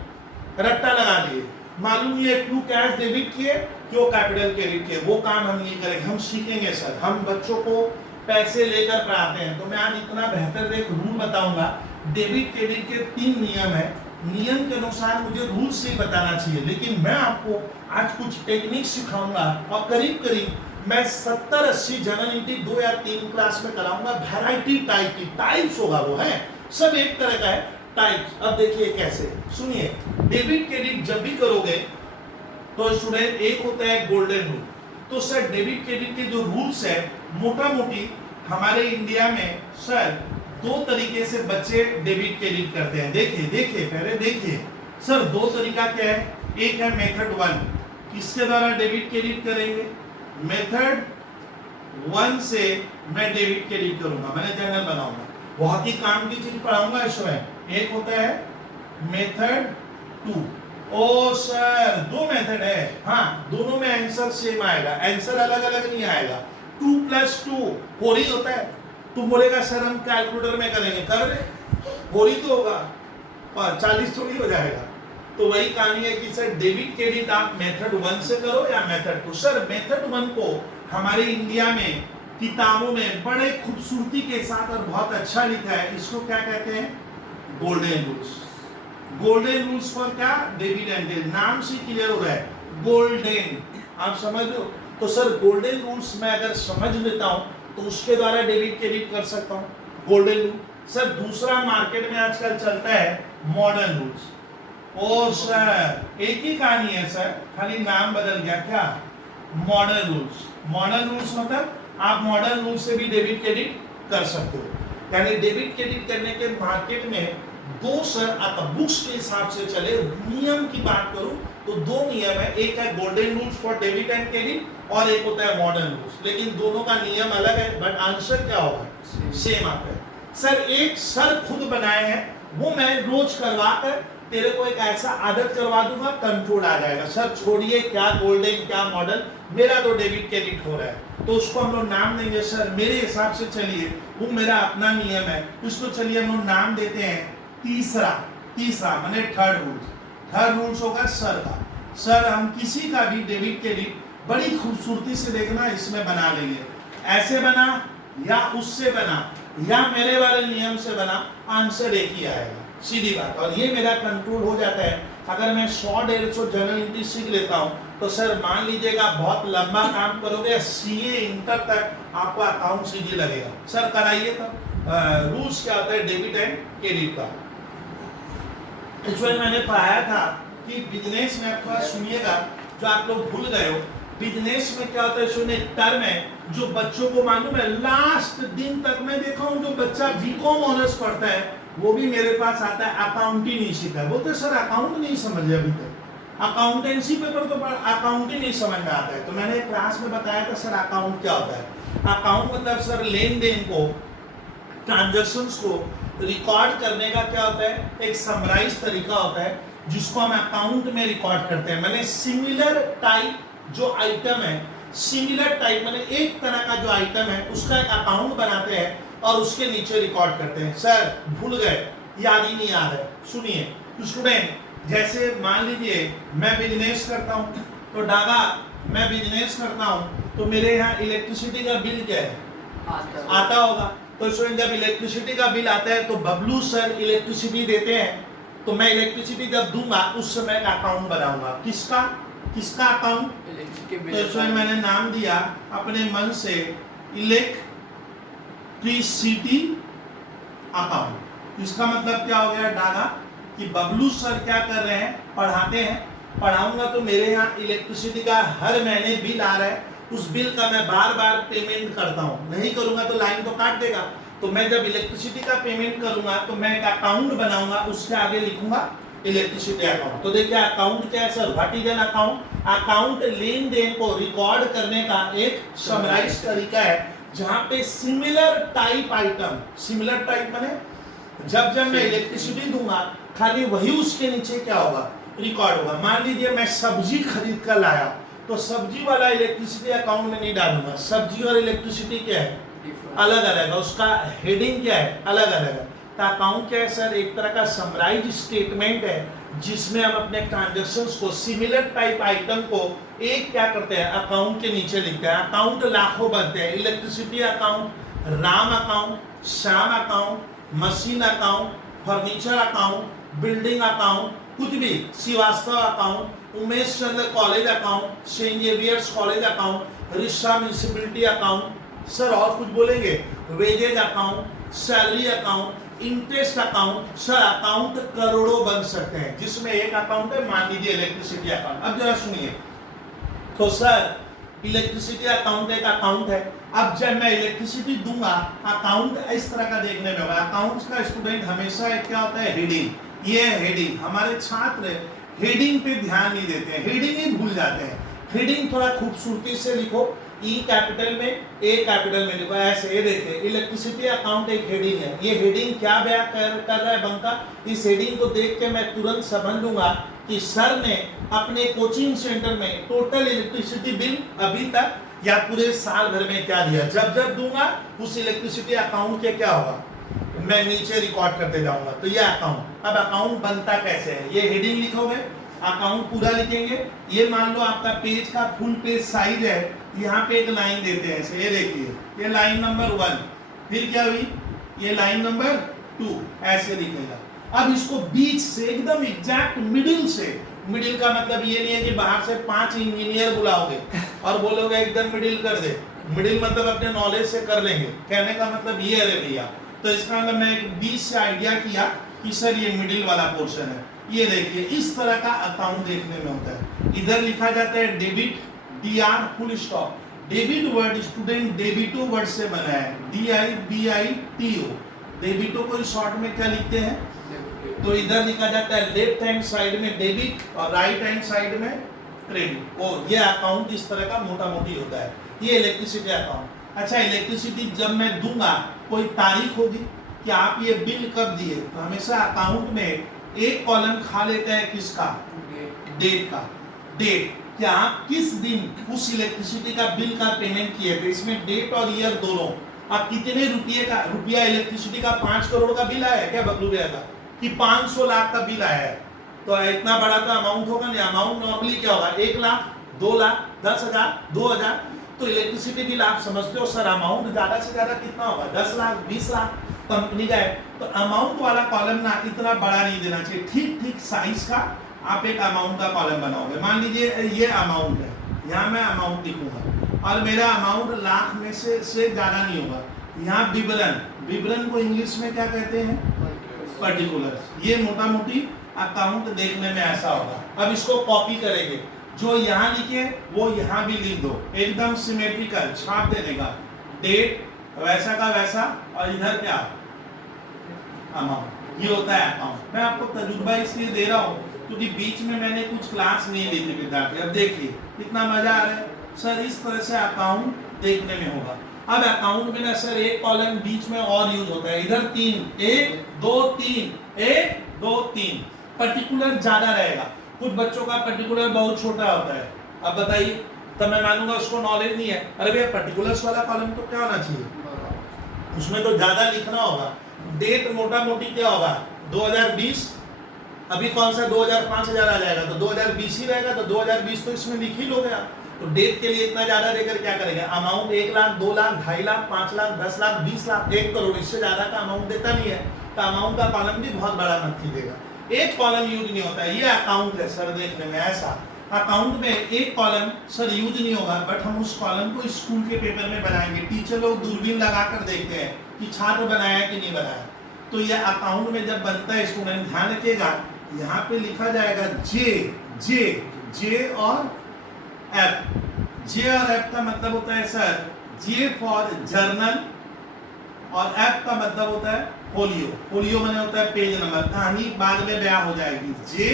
रट्टा लगा लिए, मालूम नहीं है क्यों कैश डेबिट किए, क्यों कैपिटल क्रेडिट किए। वो काम हम नहीं करेंगे, हम सीखेंगे सर, हम बच्चों को पैसे लेकर पढ़ाते हैं। तो मैं आज इतना बेहतर एक रूल बताऊंगा, डेबिट क्रेडिट के 3 नियम है, नियम के अनुसार मुझे रूल से ही बताना चाहिए, लेकिन मैं आपको आज कुछ टेक्निक सिखाऊंगा और करीब करीब मैं 70-80 जनरल 2 या 3 क्लास में कराऊंगा। वैरायटी टाइप की, टाइप्स होगा वो है, सब एक तरह का है, टाइप्स। अब देखिए कैसे, सुनिए, डेबिट क्रेडिट जब भी करोगे तो स्टूडेंट एक होता है गोल्डन रूल। तो सर डेबिट क्रेडिट के जो रूल्स है, मोटा मोटी हमारे इंडिया में सर 2 तरीके से बच्चे डेबिट क्रेडिट करते हैं। देखिए पहले देखिए सर, 2 तरीका क्या है, एक है मेथड 1, किसके द्वारा डेबिट क्रेडिट करेंगे? मेथड 1 से मैं डेबिट क्रेडिट करूंगा, मैंने जर्नल बनाऊंगा, बहुत ही काम की चीज पढ़ाऊंगा इसमें। एक होता है मेथड 2। ओ सर दो मेथड है, हाँ दोनों में आंसर सेम आएगा, आंसर अलग अलग नहीं आएगा। 2 + 2 4 ही होता है। तुम बोलेगा सर हम कैलकुलेटर में करेंगे, कर रहे 4 ही तो होगा, और 40 थोड़ी हो जाएगा। तो वही कहानी है कि सर डेबिट क्रेडिट आप मेथड 1 से करो या मेथड 2। सर मेथड 1 को हमारे इंडिया में किताबों में बड़े खूबसूरती के साथ और बहुत अच्छा लिखा है, इसको क्या कहते हैं? Golden rules. Golden rules for क्या? Debit and credit. नाम से क्लियर हो रहा है गोल्डन, आप समझ लो। तो सर गोल्डन रूल्स मैं अगर समझ लेता हूं तो उसके द्वारा डेबिट क्रेडिट कर सकता हूं, गोल्डन रूल। सर दूसरा मार्केट में आजकल चलता है मॉडर्न रूल्स। ओ सर एक ही कहानी है सर, खाली नाम बदल गया, क्या? Modern rules. मॉडर्न रूल्स मतलब आप मॉडर्न रूल से भी डेबिट क्रेडिट कर सकते हो। यानी डेबिट क्रेडिट करने के मार्केट में दो सर आप बुक्स के हिसाब से चले, नियम की बात करूं तो दो नियम है, एक है golden rules for debit and credit और एक होता है मॉडर्न रूल्स। लेकिन दोनों का नियम अलग है, बट आंसर क्या होगा? सेम आता है। सर एक सर खुद बनाए हैं, वो मैं रोज करवा कर तेरे को एक ऐसा आदत करवा दूंगा, कंट्रोल आ जाएगा। सर छोड़िए क्या गोल्डन क्या मॉडर्न, मेरा तो डेबिट क्रेडिट हो रहा है, तो उसको हम लोग नाम देंगे सर मेरे हिसाब से, चलिए वो मेरा अपना नियम है, उसको चलिए हम लोग नाम देते हैं तीसरा माने थर्ड रूल्स। थर्ड रूल्स होगा सर का। सर हम किसी का भी डेबिट क्रेडिट बड़ी खूबसूरती से देखना इसमें बना लेंगे, ऐसे बना या उससे बना या मेरे वाले नियम से बना, आंसर एक ही आएगा, सीधी बात। और ये मेरा कंट्रोल हो जाता है। अगर मैं 100-150 जनरल एंट्री सीख लेता हूं तो सर मान लीजिएगा बहुत लंबा काम करोगे, सीए इंटर तक आपको अकाउंट सीधी लगेगा। सर कराइए तब रूल्स क्या होता है डेबिट एंड क्रेडिट का। इसमें मैंने पढ़ाया था कि बिजनेस में, आप थोड़ा सुनिएगा जो आप लोग भूल गए हो, बिजनेस में क्या होता है, सुनिए टर्म है जो बच्चों को मालूम है। लास्ट दिन तक मैं देखा हूं जो बच्चा बीकॉम ऑनर्स पढ़ता है वो भी मेरे पास आता है, अकाउंट ही नहीं सीखा है। बोलते सर अकाउंट नहीं समझे अभी तक, अकाउंटेंसी पेपर तो अकाउंट ही नहीं समझ में आता है। तो मैंने क्लास में बताया था सर अकाउंट क्या होता है। अकाउंट मतलब सर लेन देन को, ट्रांजैक्शंस को रिकॉर्ड करने का क्या होता है, एक समराइज तरीका होता है जिसको हम अकाउंट में रिकॉर्ड करते हैं। मैंने सिमिलर टाइप जो आइटम है, सिमिलर टाइप मैंने एक तरह का जो आइटम है उसका एक अकाउंट बनाते हैं और उसके नीचे रिकॉर्ड करते हैं। सर भूल गए, याद ही नहीं आ रहा है, सुनिए स्टूडेंट, जैसे मान लीजिए मैं बिजनेस करता हूं, तो डागा मैं बिजनेस करता हूं तो मेरे यहाँ इलेक्ट्रिसिटी का बिल क्या है, आता होगा। तो स्टूडेंट जब इलेक्ट्रिसिटी का बिल आता है तो बबलू सर इलेक्ट्रिसिटी देते हैं, तो मैं इलेक्ट्रिसिटी जब दूंगा उस समय एक अकाउंट बनाऊंगा। किसका अकाउंट? तो स्टूडेंट मैंने नाम दिया अपने मन से इलेक्ट्रिसिटी अकाउंट। इसका मतलब क्या हो गया डागा कि बबलू सर क्या कर रहे हैं, पढ़ाते हैं, पढ़ाऊंगा तो मेरे यहाँ इलेक्ट्रिसिटी का हर महीने बिल आ रहा है, उस बिल का मैं बार बार पेमेंट करता हूँ, नहीं करूंगा तो लाइन तो काट देगा। तो मैं जब इलेक्ट्रिसिटी का पेमेंट करूंगा तो मैं एक अकाउंट बनाऊंगा, उसके आगे लिखूंगा इलेक्ट्रिसिटी अकाउंट। तो देखिए अकाउंट क्या है sir, what is an account? Account लेन देन को रिकॉर्ड करने का एक समराइज तरीका है जहां पे similar type item, similar type माने जब मैं इलेक्ट्रिसिटी दूंगा खाली वही उसके नीचे क्या होगा, रिकॉर्ड होगा। मान लीजिए मैं सब्जी खरीद कर लाया तो सब्जी वाला इलेक्ट्रिसिटी अकाउंट में नहीं डालूंगा, सब्जी और इलेक्ट्रिसिटी क्या है, अलग अलग है, उसका हेडिंग क्या है, अलग अलग है। तो अकाउंट क्या है सर, एक तरह का समराइज स्टेटमेंट है जिसमें हम अपने ट्रांजैक्शंस को, सिमिलर टाइप आइटम को एक क्या करते हैं, अकाउंट के नीचे लिखते हैं। अकाउंट लाखों बनते हैं, electricity account, Ram account, Shyam account, machine account, furniture account, building account, कुछ भी, Srivastava account, Umesh Chandra college account, Saint Xavier's college account, Rishra municipality account, sir और कुछ बोलेंगे, wages account, salary account, interest account. Sir account करोड़ों बन सकते हैं जिसमें एक अकाउंट है, मान लीजिए इलेक्ट्रिसिटी अकाउंट। अब जरा सुनिए, तो सर इलेक्ट्रिसिटी अकाउंट एक अकाउंट है। अब जब मैं इलेक्ट्रिसिटी दूंगा अकाउंट इस तरह का देखने में होगा। अकाउंट्स का स्टूडेंट हमेशा एक क्या होता है, हेडिंग। ये है हेडिंग। हमारे छात्र हेडिंग पे ध्यान नहीं देते हैं, हेडिंग ही भूल जाते हैं। हेडिंग थोड़ा खूबसूरती से लिखो, ई कैपिटल में, ए कैपिटल में लिखो ऐसे। ये देखिए इलेक्ट्रिसिटी अकाउंट एक हेडिंग है। ये हेडिंग क्या बयां कर रहा है बंका, इस हेडिंग को देख के मैं तुरंत समझ लूंगा कि सर ने अपने कोचिंग सेंटर में टोटल इलेक्ट्रिसिटी बिल अभी तक या पूरे साल भर में क्या दिया। जब जब दूंगा उस इलेक्ट्रिसिटी अकाउंट के क्या होगा, मैं नीचे रिकॉर्ड करते जाऊंगा। तो ये अकाउंट, अब अकाउंट बनता कैसे है, ये हेडिंग लिखोगे, अकाउंट पूरा लिखेंगे। ये मान लो आपका पेज का फुल पेज साइज है, यहाँ पे एक लाइन देते हैं ऐसे, ये देखिए ये लाइन नंबर 1, फिर क्या हुई ये लाइन नंबर 2, ऐसे लिखेगा। अब इसको बीच से एकदम एग्जैक्ट मिडिल से, मिडिल का मतलब ये नहीं है कि बाहर से 5 इंजीनियर बुलाओगे और बोलोगे एकदम मिडिल कर दे, मिडिल मतलब अपने नॉलेज से कर लेंगे, कहने का मतलब ये है भैया। तो इसका मतलब मैं एक बीच से आइडिया किया कि सर ये मिडिल वाला पोर्शन है। ये देखिए इस तरह का अकाउंट देखने में होता है। इधर लिखा जाता है debit, DR full stop. Debit word student डेबिटो word से बना है, DIBITO। डेबिटो को शॉर्ट में क्या लिखते हैं, तो इधर लिखा जाता है लेफ्ट हैंड साइड में डेबिट और राइट हैंड साइड में क्रेडिट। और ये अकाउंट इस तरह का मोटा मोटी होता है, ये इलेक्ट्रिसिटी अकाउंट। अच्छा इलेक्ट्रिसिटी जब मैं दूंगा कोई तारीख होगी कि आप ये बिल कब दिए, तो हमेशा अकाउंट में एक कॉलम खा लेता है किसका, डेट का। डेट, क्या आप किस दिन उस इलेक्ट्रिसिटी का बिल का पेमेंट किए थे, इसमें डेट और ईयर दोनों। आप कितने रुपया इलेक्ट्रिसिटी का 5 करोड़ का बिल आया है क्या बबलू भैया का, कि 500 लाख का बिल आया है, तो इतना बड़ा तो अमाउंट होगा नहीं। अमाउंट नॉर्मली क्या होगा, 1 लाख, 2 लाख, 10,000, 2,000। तो इलेक्ट्रिसिटी बिल आप समझते हो सर अमाउंट ज्यादा से ज्यादा कितना होगा, 10 लाख, 20 लाख कंपनी का है। तो अमाउंट वाला कॉलम ना इतना बड़ा नहीं देना चाहिए, ठीक ठीक साइज का आप एक अमाउंट का कॉलम बनाओगे। मान लीजिए ये अमाउंट है, यहाँ मैं अमाउंट लिखूंगा और मेरा अमाउंट लाख में से ज्यादा नहीं होगा। यहाँ विवरण, विवरण को इंग्लिश में क्या कहते हैं, पर्टिकुलर। ये मोटा मोटी अकाउंट देखने में ऐसा होगा। अब इसको कॉपी करेंगे, जो यहाँ लिखे वो यहाँ भी लिख दो, एकदम सिमेट्रिकल छाप देने का। डेट वैसा का वैसा और इधर क्या अमाउंट, ये होता है अकाउंट। मैं आपको तजुर्बा इसलिए दे रहा हूँ क्योंकि बीच में मैंने कुछ क्लास नहीं ली थी विद्यार्थी। अब देखिए कितना मजा आ रहा है सर, इस तरह से अकाउंट देखने में होगा। अब अकाउंट में ना सर एक कॉलम बीच में और यूज होता है, इधर 3, 1 2 3, 1 2 3। पर्टिकुलर ज्यादा रहेगा, कुछ बच्चों का पर्टिकुलर बहुत छोटा होता है। अब बताइए, तब मैं मानूंगा उसको नॉलेज नहीं है। अरे भैया पर्टिकुलर्स वाला कॉलम तो क्या होना चाहिए, उसमें तो ज्यादा लिखना होगा। डेट मोटा मोटी क्या होगा, 2020, अभी कौन सा 2000 5000 आ जाएगा, तो 2020 ही रहेगा, तो 2020 तो इसमें लिख ही लोगे आप। तो डेट के लिए इतना ज्यादा देकर क्या करेंगे, अमाउंट 1 लाख, 2 लाख, 2.5 लाख, 5 लाख, 10 लाख, 20 लाख, 1 करोड़, इससे ज्यादा का अमाउंट देता नहीं है। तो अमाउंट का कॉलम भी बहुत बड़ा मत कीजिएगा, एक कॉलम यूज नहीं होता है। ये अकाउंट है सर देखने में ऐसा, अकाउंट में एक कॉलम सर यूज नहीं होगा, बट हम उस कॉलम को स्कूल के पेपर में बनाएंगे। टीचर लोग दूरबीन लगाकर देखते हैं कि छात्र बनाया कि नहीं बनाया। तो ये अकाउंट में जब बनता है स्टूडेंट ध्यान रखिएगा, यहाँ पे लिखा जाएगा जे और एफ। जे और एफ का मतलब होता है सर, जे फॉर जर्नल और एफ का मतलब होता है फोलियो। फोलियो माने होता है पेज नंबर, कहानी बाद में बयां हो जाएगी। जे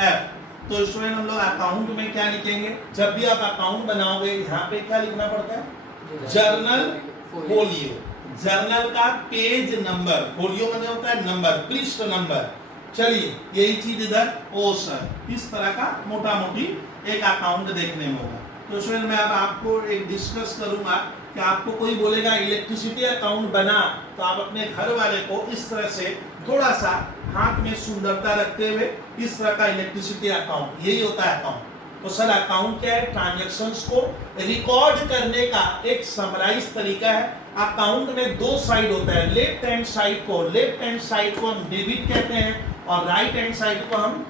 एफ, तो स्टूडेंट हम लोग अकाउंट में क्या लिखेंगे, जब भी आप अकाउंट बनाओगे यहाँ पे क्या लिखना पड़ता है, जर्नल फोलियो। जर्नल का पेज नंबर, फोलियो माने होता है नंबर, पृष्ठ नंबर। चलिए यही चीज इधर ओ सर, इस तरह का मोटा मोटी एक अकाउंट देखने में होगा। तो स्टूडेंट मैं अब आपको एक डिस्कस करूंगा कि आपको कोई बोलेगा इलेक्ट्रिसिटी अकाउंट बना, तो आप अपने घर वाले को इस तरह से थोड़ा सा हाथ में सुंदरता रखते हुए इस तरह का इलेक्ट्रिसिटी अकाउंट, यही होता है अकाउंट। तो सर अकाउंट क्या है, ट्रांजैक्शंस को रिकॉर्ड करने का एक समराइज तरीका है। अकाउंट में 2 साइड होता है, लेफ्ट हैंड साइड को हम डेबिट कहते हैं और राइट हैंड साइड को हम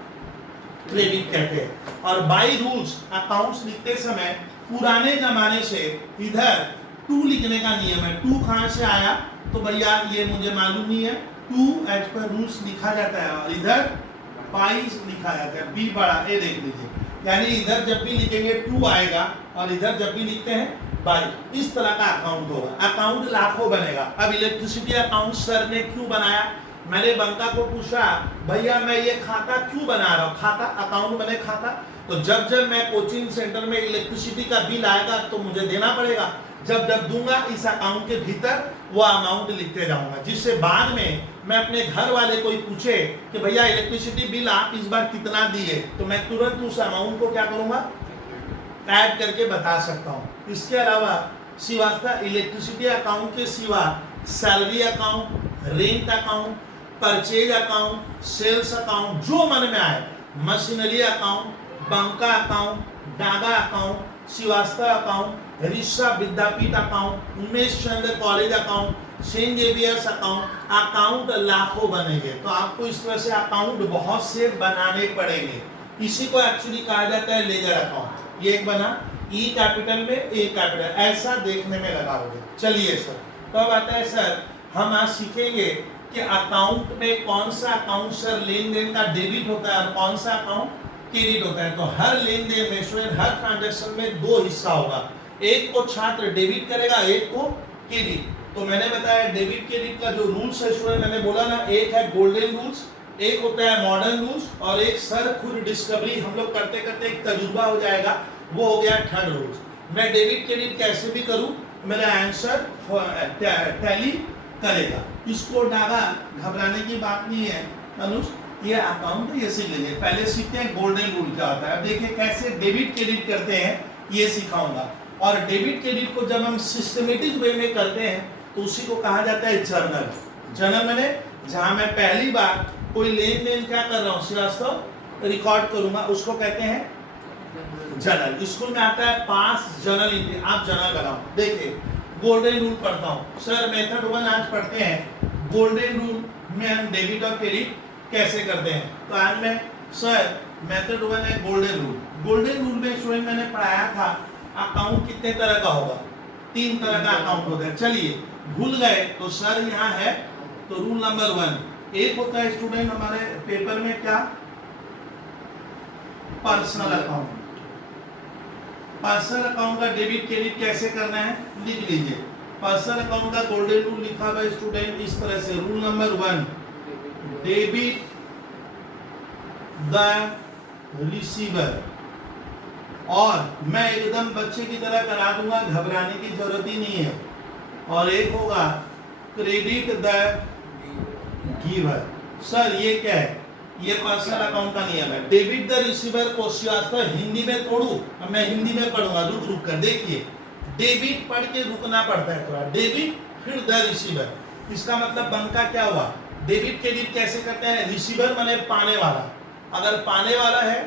क्रेडिट कहते हैं। और बाय रूल्स अकाउंट्स लिखते समय पुराने जमाने से इधर 2 लिखने का नियम है। 2 कहां से आया, तो भैया ये मुझे मालूम नहीं है, 2 एज पर रूल्स लिखा जाता है और इधर बाई लिखा जाता है, बी बड़ा, ये देख लीजिए। यानी इधर जब भी लिखेंगे 2 आएगा और इधर जब भी लिखते हैं बाई, इस तरह का अकाउंट होगा। अकाउंट लाखों बनेगा। अब इलेक्ट्रिसिटी अकाउंट सर ने क्यों बनाया, मैंने बंका को पूछा भैया मैं ये खाता क्यों बना रहा हूँ, खाता अकाउंट बने खाता, तो जब जब मैं कोचिंग सेंटर में इलेक्ट्रिसिटी का बिल आएगा तो मुझे देना पड़ेगा, जब जब दूंगा इस अकाउंट के भीतर वो अमाउंट लिखते जाऊंगा, जिससे बाद में मैं अपने घर वाले कोई पूछे कि भैया इलेक्ट्रिसिटी बिल आप इस बार कितना दिए, तो मैं तुरंत उस अमाउंट को क्या करूंगा, ऐड करके बता सकता हूँ। इसके अलावा श्रीवास्तव इलेक्ट्रिसिटी अकाउंट के सिवा salary account, rent account, purchase account, sales account, जो मन में आए, machinery account, Banka account, Daga account, Srivastava account, Rishra Vidyapith account, Umesh Chandra college account, Saint Xavier's account लाखों बनेंगे। तो आपको इस तरह से अकाउंट बहुत से बनाने पड़ेंगे। इसी को एक्चुअली कहा जाता है लेजर अकाउंट। ये एक बना ई कैपिटल में ए कैपिटल, ऐसा देखने में लगा होगा। चलिए सर, तो अब आता है सर हम आज सीखेंगे कि अकाउंट में कौन सा अकाउंट सर लेन देन का डेबिट होता है और कौन सा अकाउंट क्रेडिट होता है। तो हर लेन देन में स्टूडेंट हर ट्रांजैक्शन में दो हिस्सा होगा, एक को छात्र डेबिट करेगा, एक को क्रेडिट। तो मैंने बताया डेबिट क्रेडिट का जो रूल्स है स्टूडेंट, मैंने बोला ना, एक है गोल्डन रूल्स, एक होता है मॉडर्न रूल्स, और एक सर खुद डिस्कवरी हम लोग करते करते एक तजुर्बा हो जाएगा, वो हो गया थर्ड रूल्स। मैं डेबिट क्रेडिट कैसे भी करूं मेरा आंसर टैली करेगा, इसको डागा घबराने की बात नहीं है। अनुज ये अकाउंट ये सीख लेंगे, पहले सीखते हैं गोल्डन रूल क्या होता है। अब देखिए कैसे डेबिट क्रेडिट करते हैं ये सिखाऊंगा। और डेबिट क्रेडिट को जब हम सिस्टमेटिक वे में करते हैं तो उसी को कहा जाता है जर्नल। जर्नल मैंने जहां मैं पहली बार कोई लेन देन क्या कर रहा हूँ श्रीवास्तव रिकॉर्ड करूंगा, उसको कहते हैं जर्नल। स्कूल में आता है पास जर्नल एंट्री, आप जर्नल बनाओ। देखिए गोल्डन रूल पढ़ता हूँ सर, मेथड 1 आज पढ़ते हैं। गोल्डन रूल में हम डेबिट और क्रेडिट कैसे करते हैं। तो आज मैं सर मेथड 1 है गोल्डन रूल। गोल्डन रूल में स्टूडेंट मैंने पढ़ाया था अकाउंट कितने तरह का होगा, 3 तरह का अकाउंट होता है। चलिए भूल गए तो सर यहाँ है, तो रूल नंबर 1 एक होता है स्टूडेंट हमारे पेपर में क्या, पर्सनल अकाउंट। पर्सनल अकाउंट का डेबिट क्रेडिट कैसे करना है लिख लीजिए। पर्सनल अकाउंट का गोल्डन रूल लिखा हुआ है स्टूडेंट इस तरह से, rule number 1 debit the receiver. और मैं एकदम बच्चे की तरह करा दूंगा, घबराने की जरूरत ही नहीं है। और एक होगा क्रेडिट द गिवर। सर ये क्या है, ये पर्सनल अकाउंट का नियम है। डेबिट द रिसीवर को श्रीवास्तव हिंदी में तोड़ू, अब मैं हिंदी में पढ़ूंगा रुक रुक कर। देखिए डेबिट पढ़ के रुकना पड़ता है थोड़ा, डेबिट फिर द रिसीवर। इसका मतलब बनका क्या हुआ, डेबिट क्रेडिट कैसे करते हैं, रिसीवर माने पाने वाला, अगर पाने वाला है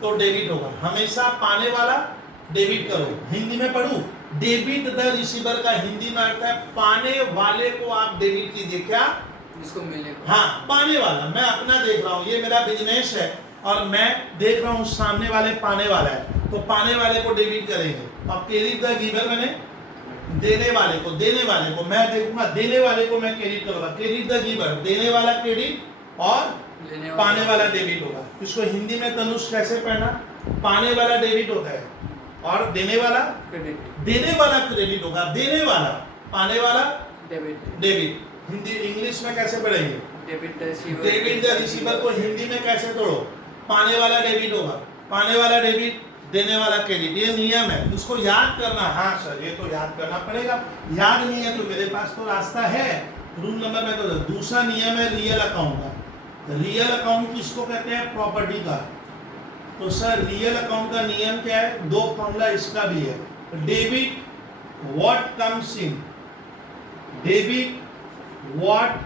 तो डेबिट होगा, हमेशा पाने वाला डेबिट करो। हिंदी में पढ़ू, डेबिट द रिसीवर का हिंदी में अर्थ है पाने वाले को आप डेबिट कीजिए। क्या इसको मिलेगा, हाँ पाने वाला। मैं अपना देख रहा हूँ, ये मेरा बिजनेस है और मैं देख रहा हूँ सामने वाले पाने वाला है, तो पाने वाले को डेबिट करेंगे। अब क्रेडिट द गिवर मैंने देने वाले को, देने वाले को मैं देखूंगा, देने वाले को मैं क्रेडिट करूंगा। क्रेडिट द गिवर, देने वाला क्रेडिट और पाने वाला डेबिट होगा। इसको हिंदी में तनुष कैसे पढ़ना, पाने वाला डेबिट होता है और देने वाला क्रेडिट, देने वाला क्रेडिट होगा, देने वाला, पाने वाला डेबिट। डेबिट। हिंदी इंग्लिश में कैसे पढ़ेंगे, debit the receiver, debit the receiver को हिंदी में कैसे तोड़ो, पाने वाला डेबिट होगा, पाने वाला डेबिट, देने वाला क्रेडिट। ये नियम है, इसको याद करना। हाँ सर ये तो याद करना पड़ेगा, याद नहीं है तो मेरे पास तो रास्ता है। रूल नंबर में तो दूसरा नियम है रियल अकाउंट का। रियल अकाउंट किसको कहते हैं, प्रॉपर्टी का। तो सर रियल अकाउंट का नियम क्या है, 2 फॉर्मूला इसका भी है। Debit what comes in, debit what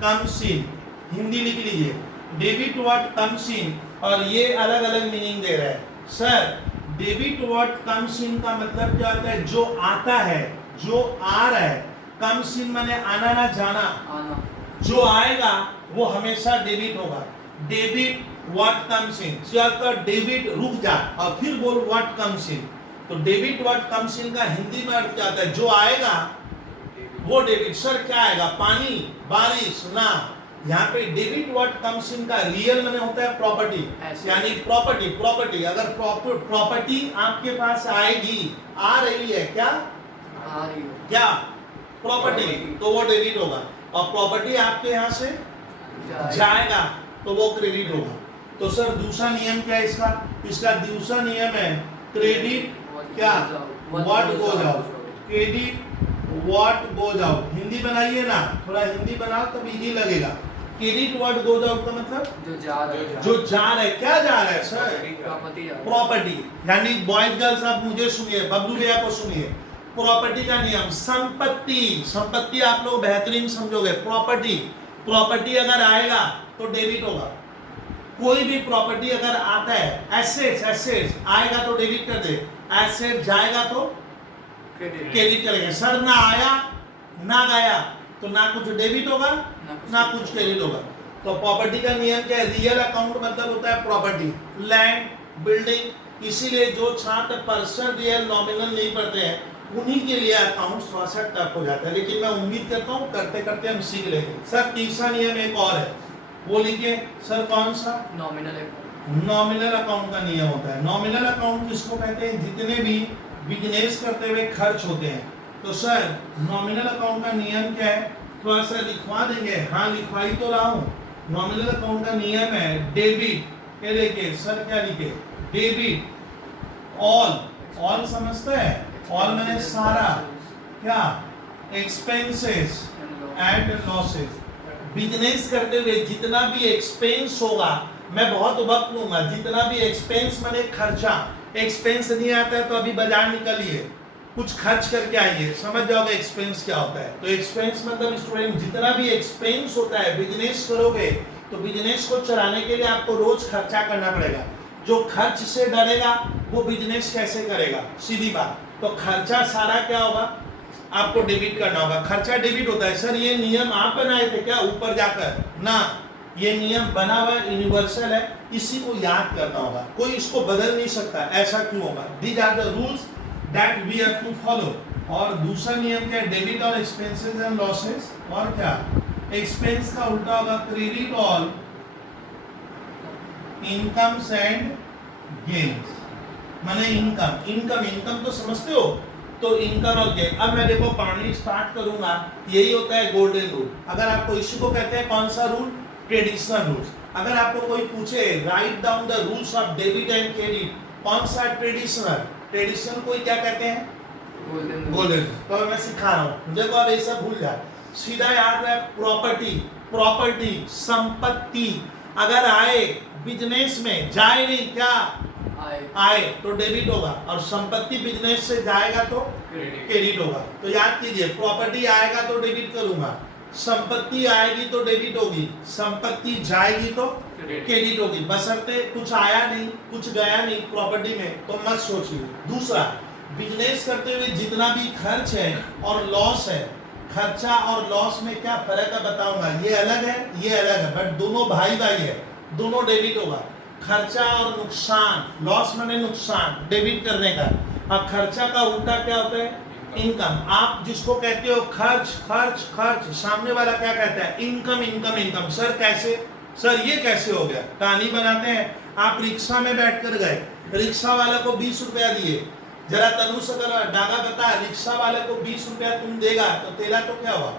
comes in, Hindi लिख लीजिए डेबिट व्हाट कम्स इन, और ये अलग अलग मीनिंग दे रहा है। Sir debit what comes in का मतलब क्या होता है, जो आता है, जो आ रहा है। कम्स इन माने आना ना जाना, आना, जो आएगा वो हमेशा डेबिट होगा। डेबिट व्हाट कम्स इन, तो डेबिट रुक जा और फिर बोल व्हाट कम्स इन। तो डेबिट व्हाट कम्स इन का हिंदी में अर्थ क्या आता है, जो आएगा वो डेबिट। सर क्या आएगा, पानी, बारिश ना। यहाँ पे डेबिट व्हाट कम्स इन का रियल माने होता है प्रॉपर्टी, यानी प्रॉपर्टी। प्रॉपर्टी अगर प्रॉपर्टी आपके पास आएगी, आ रही है क्या, आ रही है क्या प्रॉपर्टी, तो वो डेबिट होगा। और प्रॉपर्टी आपके यहाँ से जाएगा तो वो क्रेडिट होगा। तो सर दूसरा नियम क्या है इसका? इसका दूसरा नियम है क्रेडिट क्या, what goes out, credit what goes out. Hindi बनाइए ना, थोड़ा हिंदी बनाओ तब इजी लगेगा। क्रेडिट व्हाट गोज आउट का मतलब जो जा रहा है, जो जा रहा है, क्या जा रहा है सर? प्रॉपर्टी जा रहा है। प्रॉपर्टी। यानी बॉयज गर्ल्स आप मुझे सुनिए, बबलू भैया को सुनिए। प्रॉपर्टी का नियम, संपत्ति, संपत्ति आप लोग बेहतरीन समझोगे। प्रॉपर्टी, प्रॉपर्टी अगर आएगा तो डेबिट होगा। कोई भी प्रॉपर्टी अगर आता है, एसेट्स, एसेट्स आएगा तो डेबिट कर दे, एसेट जाएगा तो क्रेडिट करेंगे। सर ना आया ना गया तो ना कुछ डेबिट होगा ना कुछ क्रेडिट होगा। तो प्रॉपर्टी का नियम क्या है? रियल अकाउंट मतलब होता है प्रॉपर्टी, लैंड, बिल्डिंग। इसीलिए जो छात्र पर्सन रियल नॉमिनल नहीं पढ़ते हैं उन्हीं के लिए अकाउंट थोड़ा सा टफ हो जाता है, लेकिन मैं उम्मीद करता हूँ करते करते हम सीख लेंगे। सर तीसरा नियम एक और है, वो लिखिए सर। कौन सा? नॉमिनल अकाउंट का नियम होता है। नॉमिनल अकाउंट किसको कहते हैं? जितने भी बिजनेस करते हुए खर्च होते हैं। तो सर नॉमिनल अकाउंट का नियम क्या है? थोड़ा सा लिखवा देंगे? हाँ लिखवाई तो रहा हूँ। नॉमिनल अकाउंट का नियम है डेबिट। ये देखिए सर क्या लिखे? डेबिट ऑल, ऑल समझते हैं? ऑल मैंने सारा, क्या? Expenses and losses. बिजनेस करते हुए जितना भी एक्सपेंस होगा, मैं बहुत वक्त लूंगा, जितना भी एक्सपेंस मैंने खर्चा, एक्सपेंस नहीं आता है तो अभी बाजार निकलिए, कुछ खर्च करके आइए, समझ जाओगे एक्सपेंस क्या होता है। तो एक्सपेंस मतलब स्टूडेंट जितना भी एक्सपेंस होता है, बिजनेस करोगे तो बिजनेस को चलाने के लिए आपको रोज खर्चा करना पड़ेगा। जो खर्च से डरेगा वो बिजनेस कैसे करेगा? सीधी बात। तो खर्चा सारा क्या होगा? आपको डेबिट करना होगा। खर्चा डेबिट होता है। सर ये नियम आप बनाए थे क्या ऊपर जाकर? ना, ये नियम बना हुआ है, यूनिवर्सल है, इसी को याद करना होगा, कोई इसको बदल नहीं सकता। ऐसा क्यों होगा? These are the rules that we have to follow. और दूसरा नियम क्या है? डेबिट और एक्सपेंसेस एंड लॉसेस। और क्या? एक्सपेंस का उल्टा होगा credit all incomes and gains. माने इनकम, इनकम, इनकम तो समझते हो? तो इनकम और गेन। अब मैं देखो पढ़ानी स्टार्ट करूंगा, यही होता है गोल्डन रूल। अगर आपको इसी को कहते हैं कौन सा रूल? Traditional rules. अगर आपको कोई पूछे write down the rules of debit and credit, कौन सा ट्रेडिशनल? ट्रेडिशनल को क्या कहते हैं? गोल्डन। तो मैं सिखा रहा हूँ, देखो अब ये सब भूल जाए, सीधा याद है प्रॉपर्टी, प्रॉपर्टी संपत्ति अगर आए बिजनेस में, जाए नहीं क्या? आए तो डेबिट होगा, और संपत्ति बिजनेस से जाएगा तो क्रेडिट होगा। तो याद कीजिए, प्रॉपर्टी आएगा तो डेबिट करूंगा, संपत्ति आएगी तो डेबिट होगी, संपत्ति जाएगी तो क्रेडिट होगी, बशर्ते कुछ आया नहीं कुछ गया नहीं प्रॉपर्टी में, तो मत सोचिए। दूसरा, बिजनेस करते हुए जितना भी खर्च है और लॉस है, खर्चा और लॉस में क्या फर्क है बताऊंगा। ये अलग है, ये अलग है, बट दोनों भाई भाई है, दोनों डेबिट होगा। खर्चा और नुकसान, लॉस माने नुकसान, डेबिट करने का। और खर्चा का उल्टा क्या होता है? इनकम। आप जिसको कहते हो खर्च खर्च खर्च, सामने वाला क्या कहता है? Income income income. सर कैसे? सर ये कैसे हो गया? कहानी बनाते हैं। आप रिक्शा में बैठ कर गए, रिक्शा वाला को 20 रुपया दिए, जरा तनु से डागा बता, रिक्शा वाले को 20 रुपया तुम देगा तो तेरा तो क्या हुआ?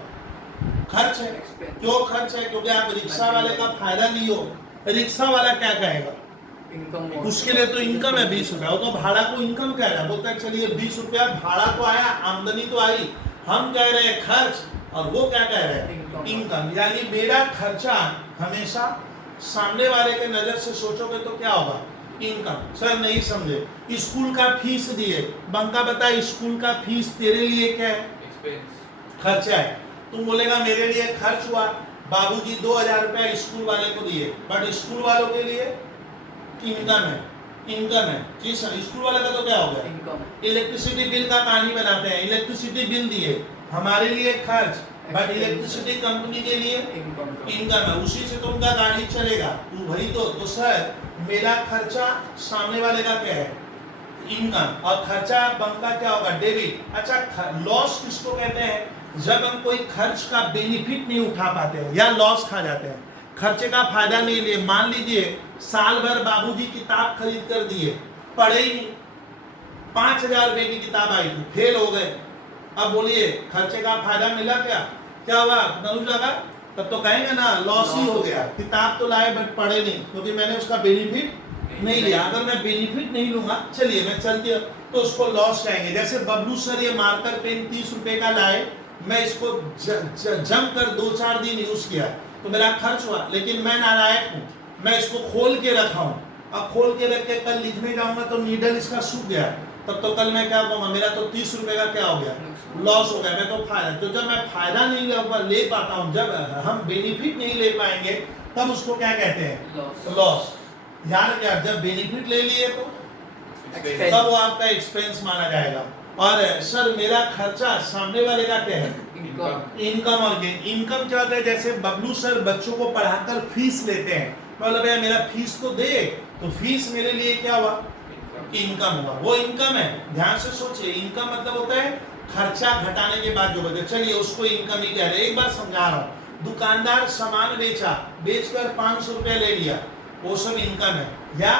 खर्च है। क्यों खर्च है? क्योंकि आप रिक्शा वाले का फायदा लियो। रिक्शा वाला क्या कहेगा? उसके लिए तो इनकम है 20 रुपया, वो तो भाड़ा को इनकम कह रहा है, बोलता है चलिए 20 रुपया भाड़ा तो आया, आमदनी तो आई, हम कह रहे हैं खर्च, और वो क्या कह रहे हैं? इनकम। यानी मेरा खर्चा हमेशा सामने वाले के नजर से सोचोगे तो क्या होगा? इनकम। सर नहीं समझे, स्कूल का फीस दिए, बंका बता स्कूल का फीस तेरे लिए क्या है? खर्चा है। तुम बोलेगा मेरे लिए खर्च हुआ, बाबूजी 2000 रुपया स्कूल वाले को दिए, बट स्कूल वालों के लिए इनकम है, इनकम है। जी सर, स्कूल वाले का तो क्या हो गया? इलेक्ट्रिसिटी बिल का कहानी बनाते हैं, इलेक्ट्रिसिटी बिल दिए, हमारे लिए खर्च, बट इलेक्ट्रिसिटी कंपनी के लिए इनकम है, उसी से तो उनका गाड़ी चलेगा। वही तो सर मेरा खर्चा सामने वाले का क्या है? इनकम, और खर्चा बंका क्या होगा? डेबिट। अच्छा, लॉस किसको कहते हैं? जब हम कोई खर्च का बेनिफिट नहीं उठा पाते हैं या लॉस खा जाते हैं, खर्चे का फायदा नहीं लिए। मान लीजिए साल भर बाबूजी किताब खरीद कर दिए, पढ़े ही नहीं, 5000 रुपए की किताब आई थी, फेल हो गए। अब बोलिए खर्चे का फायदा मिला क्या? क्या हुआ ननुजा का? तब तो कहेंगे ना लॉस ही हो गया, किताब तो लाए बट पढ़े नहीं क्योंकि मैंने उसका बेनिफिट नहीं लिया। अगर मैं बेनिफिट नहीं लूंगा, चलिए मैं चलती हूँ, तो उसको लॉस कहेंगे। जैसे बबलू सर ये मार्कर पेन 30 रुपए का लाए, मैं इसको जम कर 2-4 दिन यूज किया तो मेरा खर्च हुआ, लेकिन मैं नालायक हूँ, मैं इसको खोल के रखा हूँ। अब खोल के रख के कल लिखने जाऊंगा तो नीडल इसका सूख गया, तब तो कल मैं क्या कहूँगा, मेरा तो 30 रुपए का क्या हो गया, लॉस हो गया। मैं तो फायदा, तो जब मैं फायदा नहीं ले पाता हूँ, जब हम बेनिफिट नहीं ले पाएंगे तब उसको क्या कहते हैं, लॉस। यार क्या, जब बेनिफिट ले लिए तो तब वो आपका एक्सपेंस माना जाएगा। और सर मेरा खर्चा सामने वाले का क्या है, इनकम। और इनकम क्या होता है, जैसे बबलू सर बच्चों को पढ़ाकर फीस लेते हैं, मतलब भैया मेरा फीस तो दे, तो फीस मेरे लिए क्या हुआ, इनकम हुआ, वो इनकम है। ध्यान से सोचिए, इनकम मतलब होता है खर्चा घटाने के बाद जो बचे, चलिए उसको इनकम ही कह रहे हैं। एक बार समझा रहा हूँ, दुकानदार सामान बेचा, बेचकर 500 रुपया ले लिया, वो सब इनकम है। या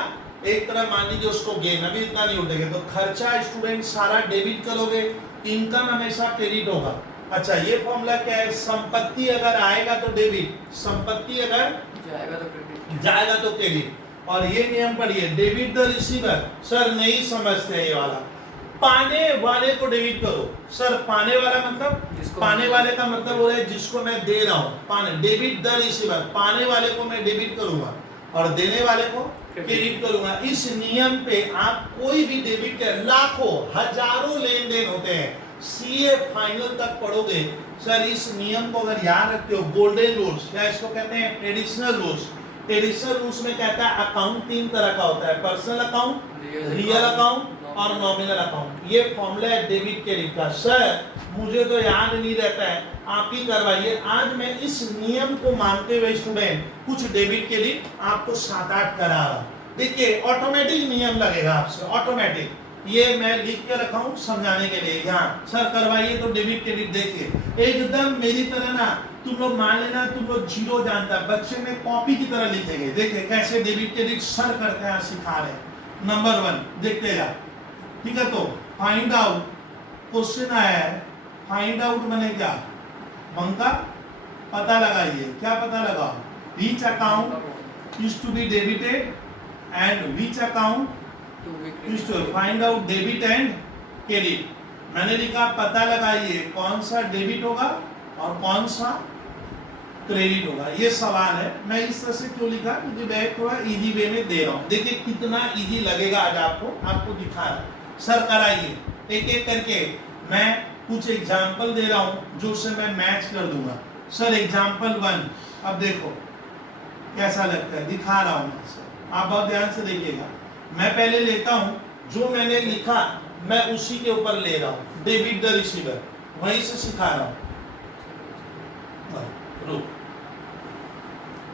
एक तरह मान लीजिए उसको गेन, अभी इतना नहीं उठेगा, तो खर्चा स्टूडेंट सारा डेबिट करोगे, इनकम हमेशा क्रेडिट होगा। अच्छा ये फॉर्मूला क्या है, संपत्ति अगर आएगा तो डेबिट, संपत्ति अगर जाएगा तो क्रेडिट। और ये नियम पढ़िए, डेबिट द रिसीवर। सर नहीं समझते हैं ये वाला, पाने वाले को डेबिट करो। सर पाने वाला मतलब, पाने वाले का मतलब हो रहा है जिसको मैं दे रहा हूँ, पाने, डेबिट द रिसीवर, पाने वाले को मैं डेबिट करूंगा और देने वाले को क्रेडिट करूंगा। इस नियम पे आप कोई भी डेबिट के लाखों हजारों लेन देन होते हैं, सीए फाइनल तक पढ़ोगे। सर इस नियम को अगर याद रखते हो, गोल्डन रूल्स या इसको कहते हैं ट्रेडिशनल रूल्स। ट्रेडिशनल रूल्स में कहता है अकाउंट 3 तरह का होता है, पर्सनल अकाउंट, रियल अकाउंट और नॉमिनल अकाउंट। ये फॉर्मूला है डेबिट क्रेडिट का। सर मुझे तो याद नहीं रहता है, आप ही करवाइए। आज मैं इस नियम को मानते हुए स्टूडेंट कुछ डेबिट क्रेडिट आपको 7-8 करा रहा हूं। देखिए ऑटोमेटिक नियम लगेगा आपसे, ऑटोमेटिक। ये मैं लिख के रखा हूं समझाने के लिए। यहाँ सर करवाइए तो डेबिट क्रेडिट देखिए एकदम मेरी तरह ना, तुम लोग मान लेना तुम लोग जीरो जानता है, बच्चे में कॉपी की तरह लिखेंगे। देखिए कैसे डेबिट क्रेडिट सर करते हैं, सिखा रहे हैं। नंबर 1 देखते जा, ठीक है। तो फाइंड आउट, क्वेश्चन आया है, फाइंड आउट माने क्या, बंका पता लगाइए। क्या पता लगाओ, which account is to be debited and which account is to, find out debit and credit. मैंने लिखा पता लगाइए कौन सा डेबिट होगा और कौन सा क्रेडिट होगा। ये सवाल है, मैं इस तरह से क्यों लिखा, क्योंकि मैं थोड़ा इजी वे में दे रहा हूँ। देखिए कितना इजी लगेगा आज आपको दिखा रहा है। सर कराइए एक एक करके, मैं कुछ एग्जाम्पल दे रहा हूँ जो उससे मैं मैच कर दूंगा। सर एग्जाम्पल 1, अब देखो कैसा लगता है, दिखा रहा हूँ आप बहुत ध्यान से देखिएगा। मैं पहले लेता हूँ जो मैंने लिखा, मैं उसी के ऊपर ले रहा हूँ, डेबिट द रिसीवर, वहीं से सिखा रहा हूँ।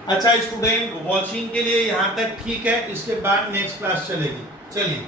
अच्छा स्टूडेंट, वॉचिंग के लिए यहाँ तक ठीक है, इसके बाद नेक्स्ट क्लास चलेगी। चलिए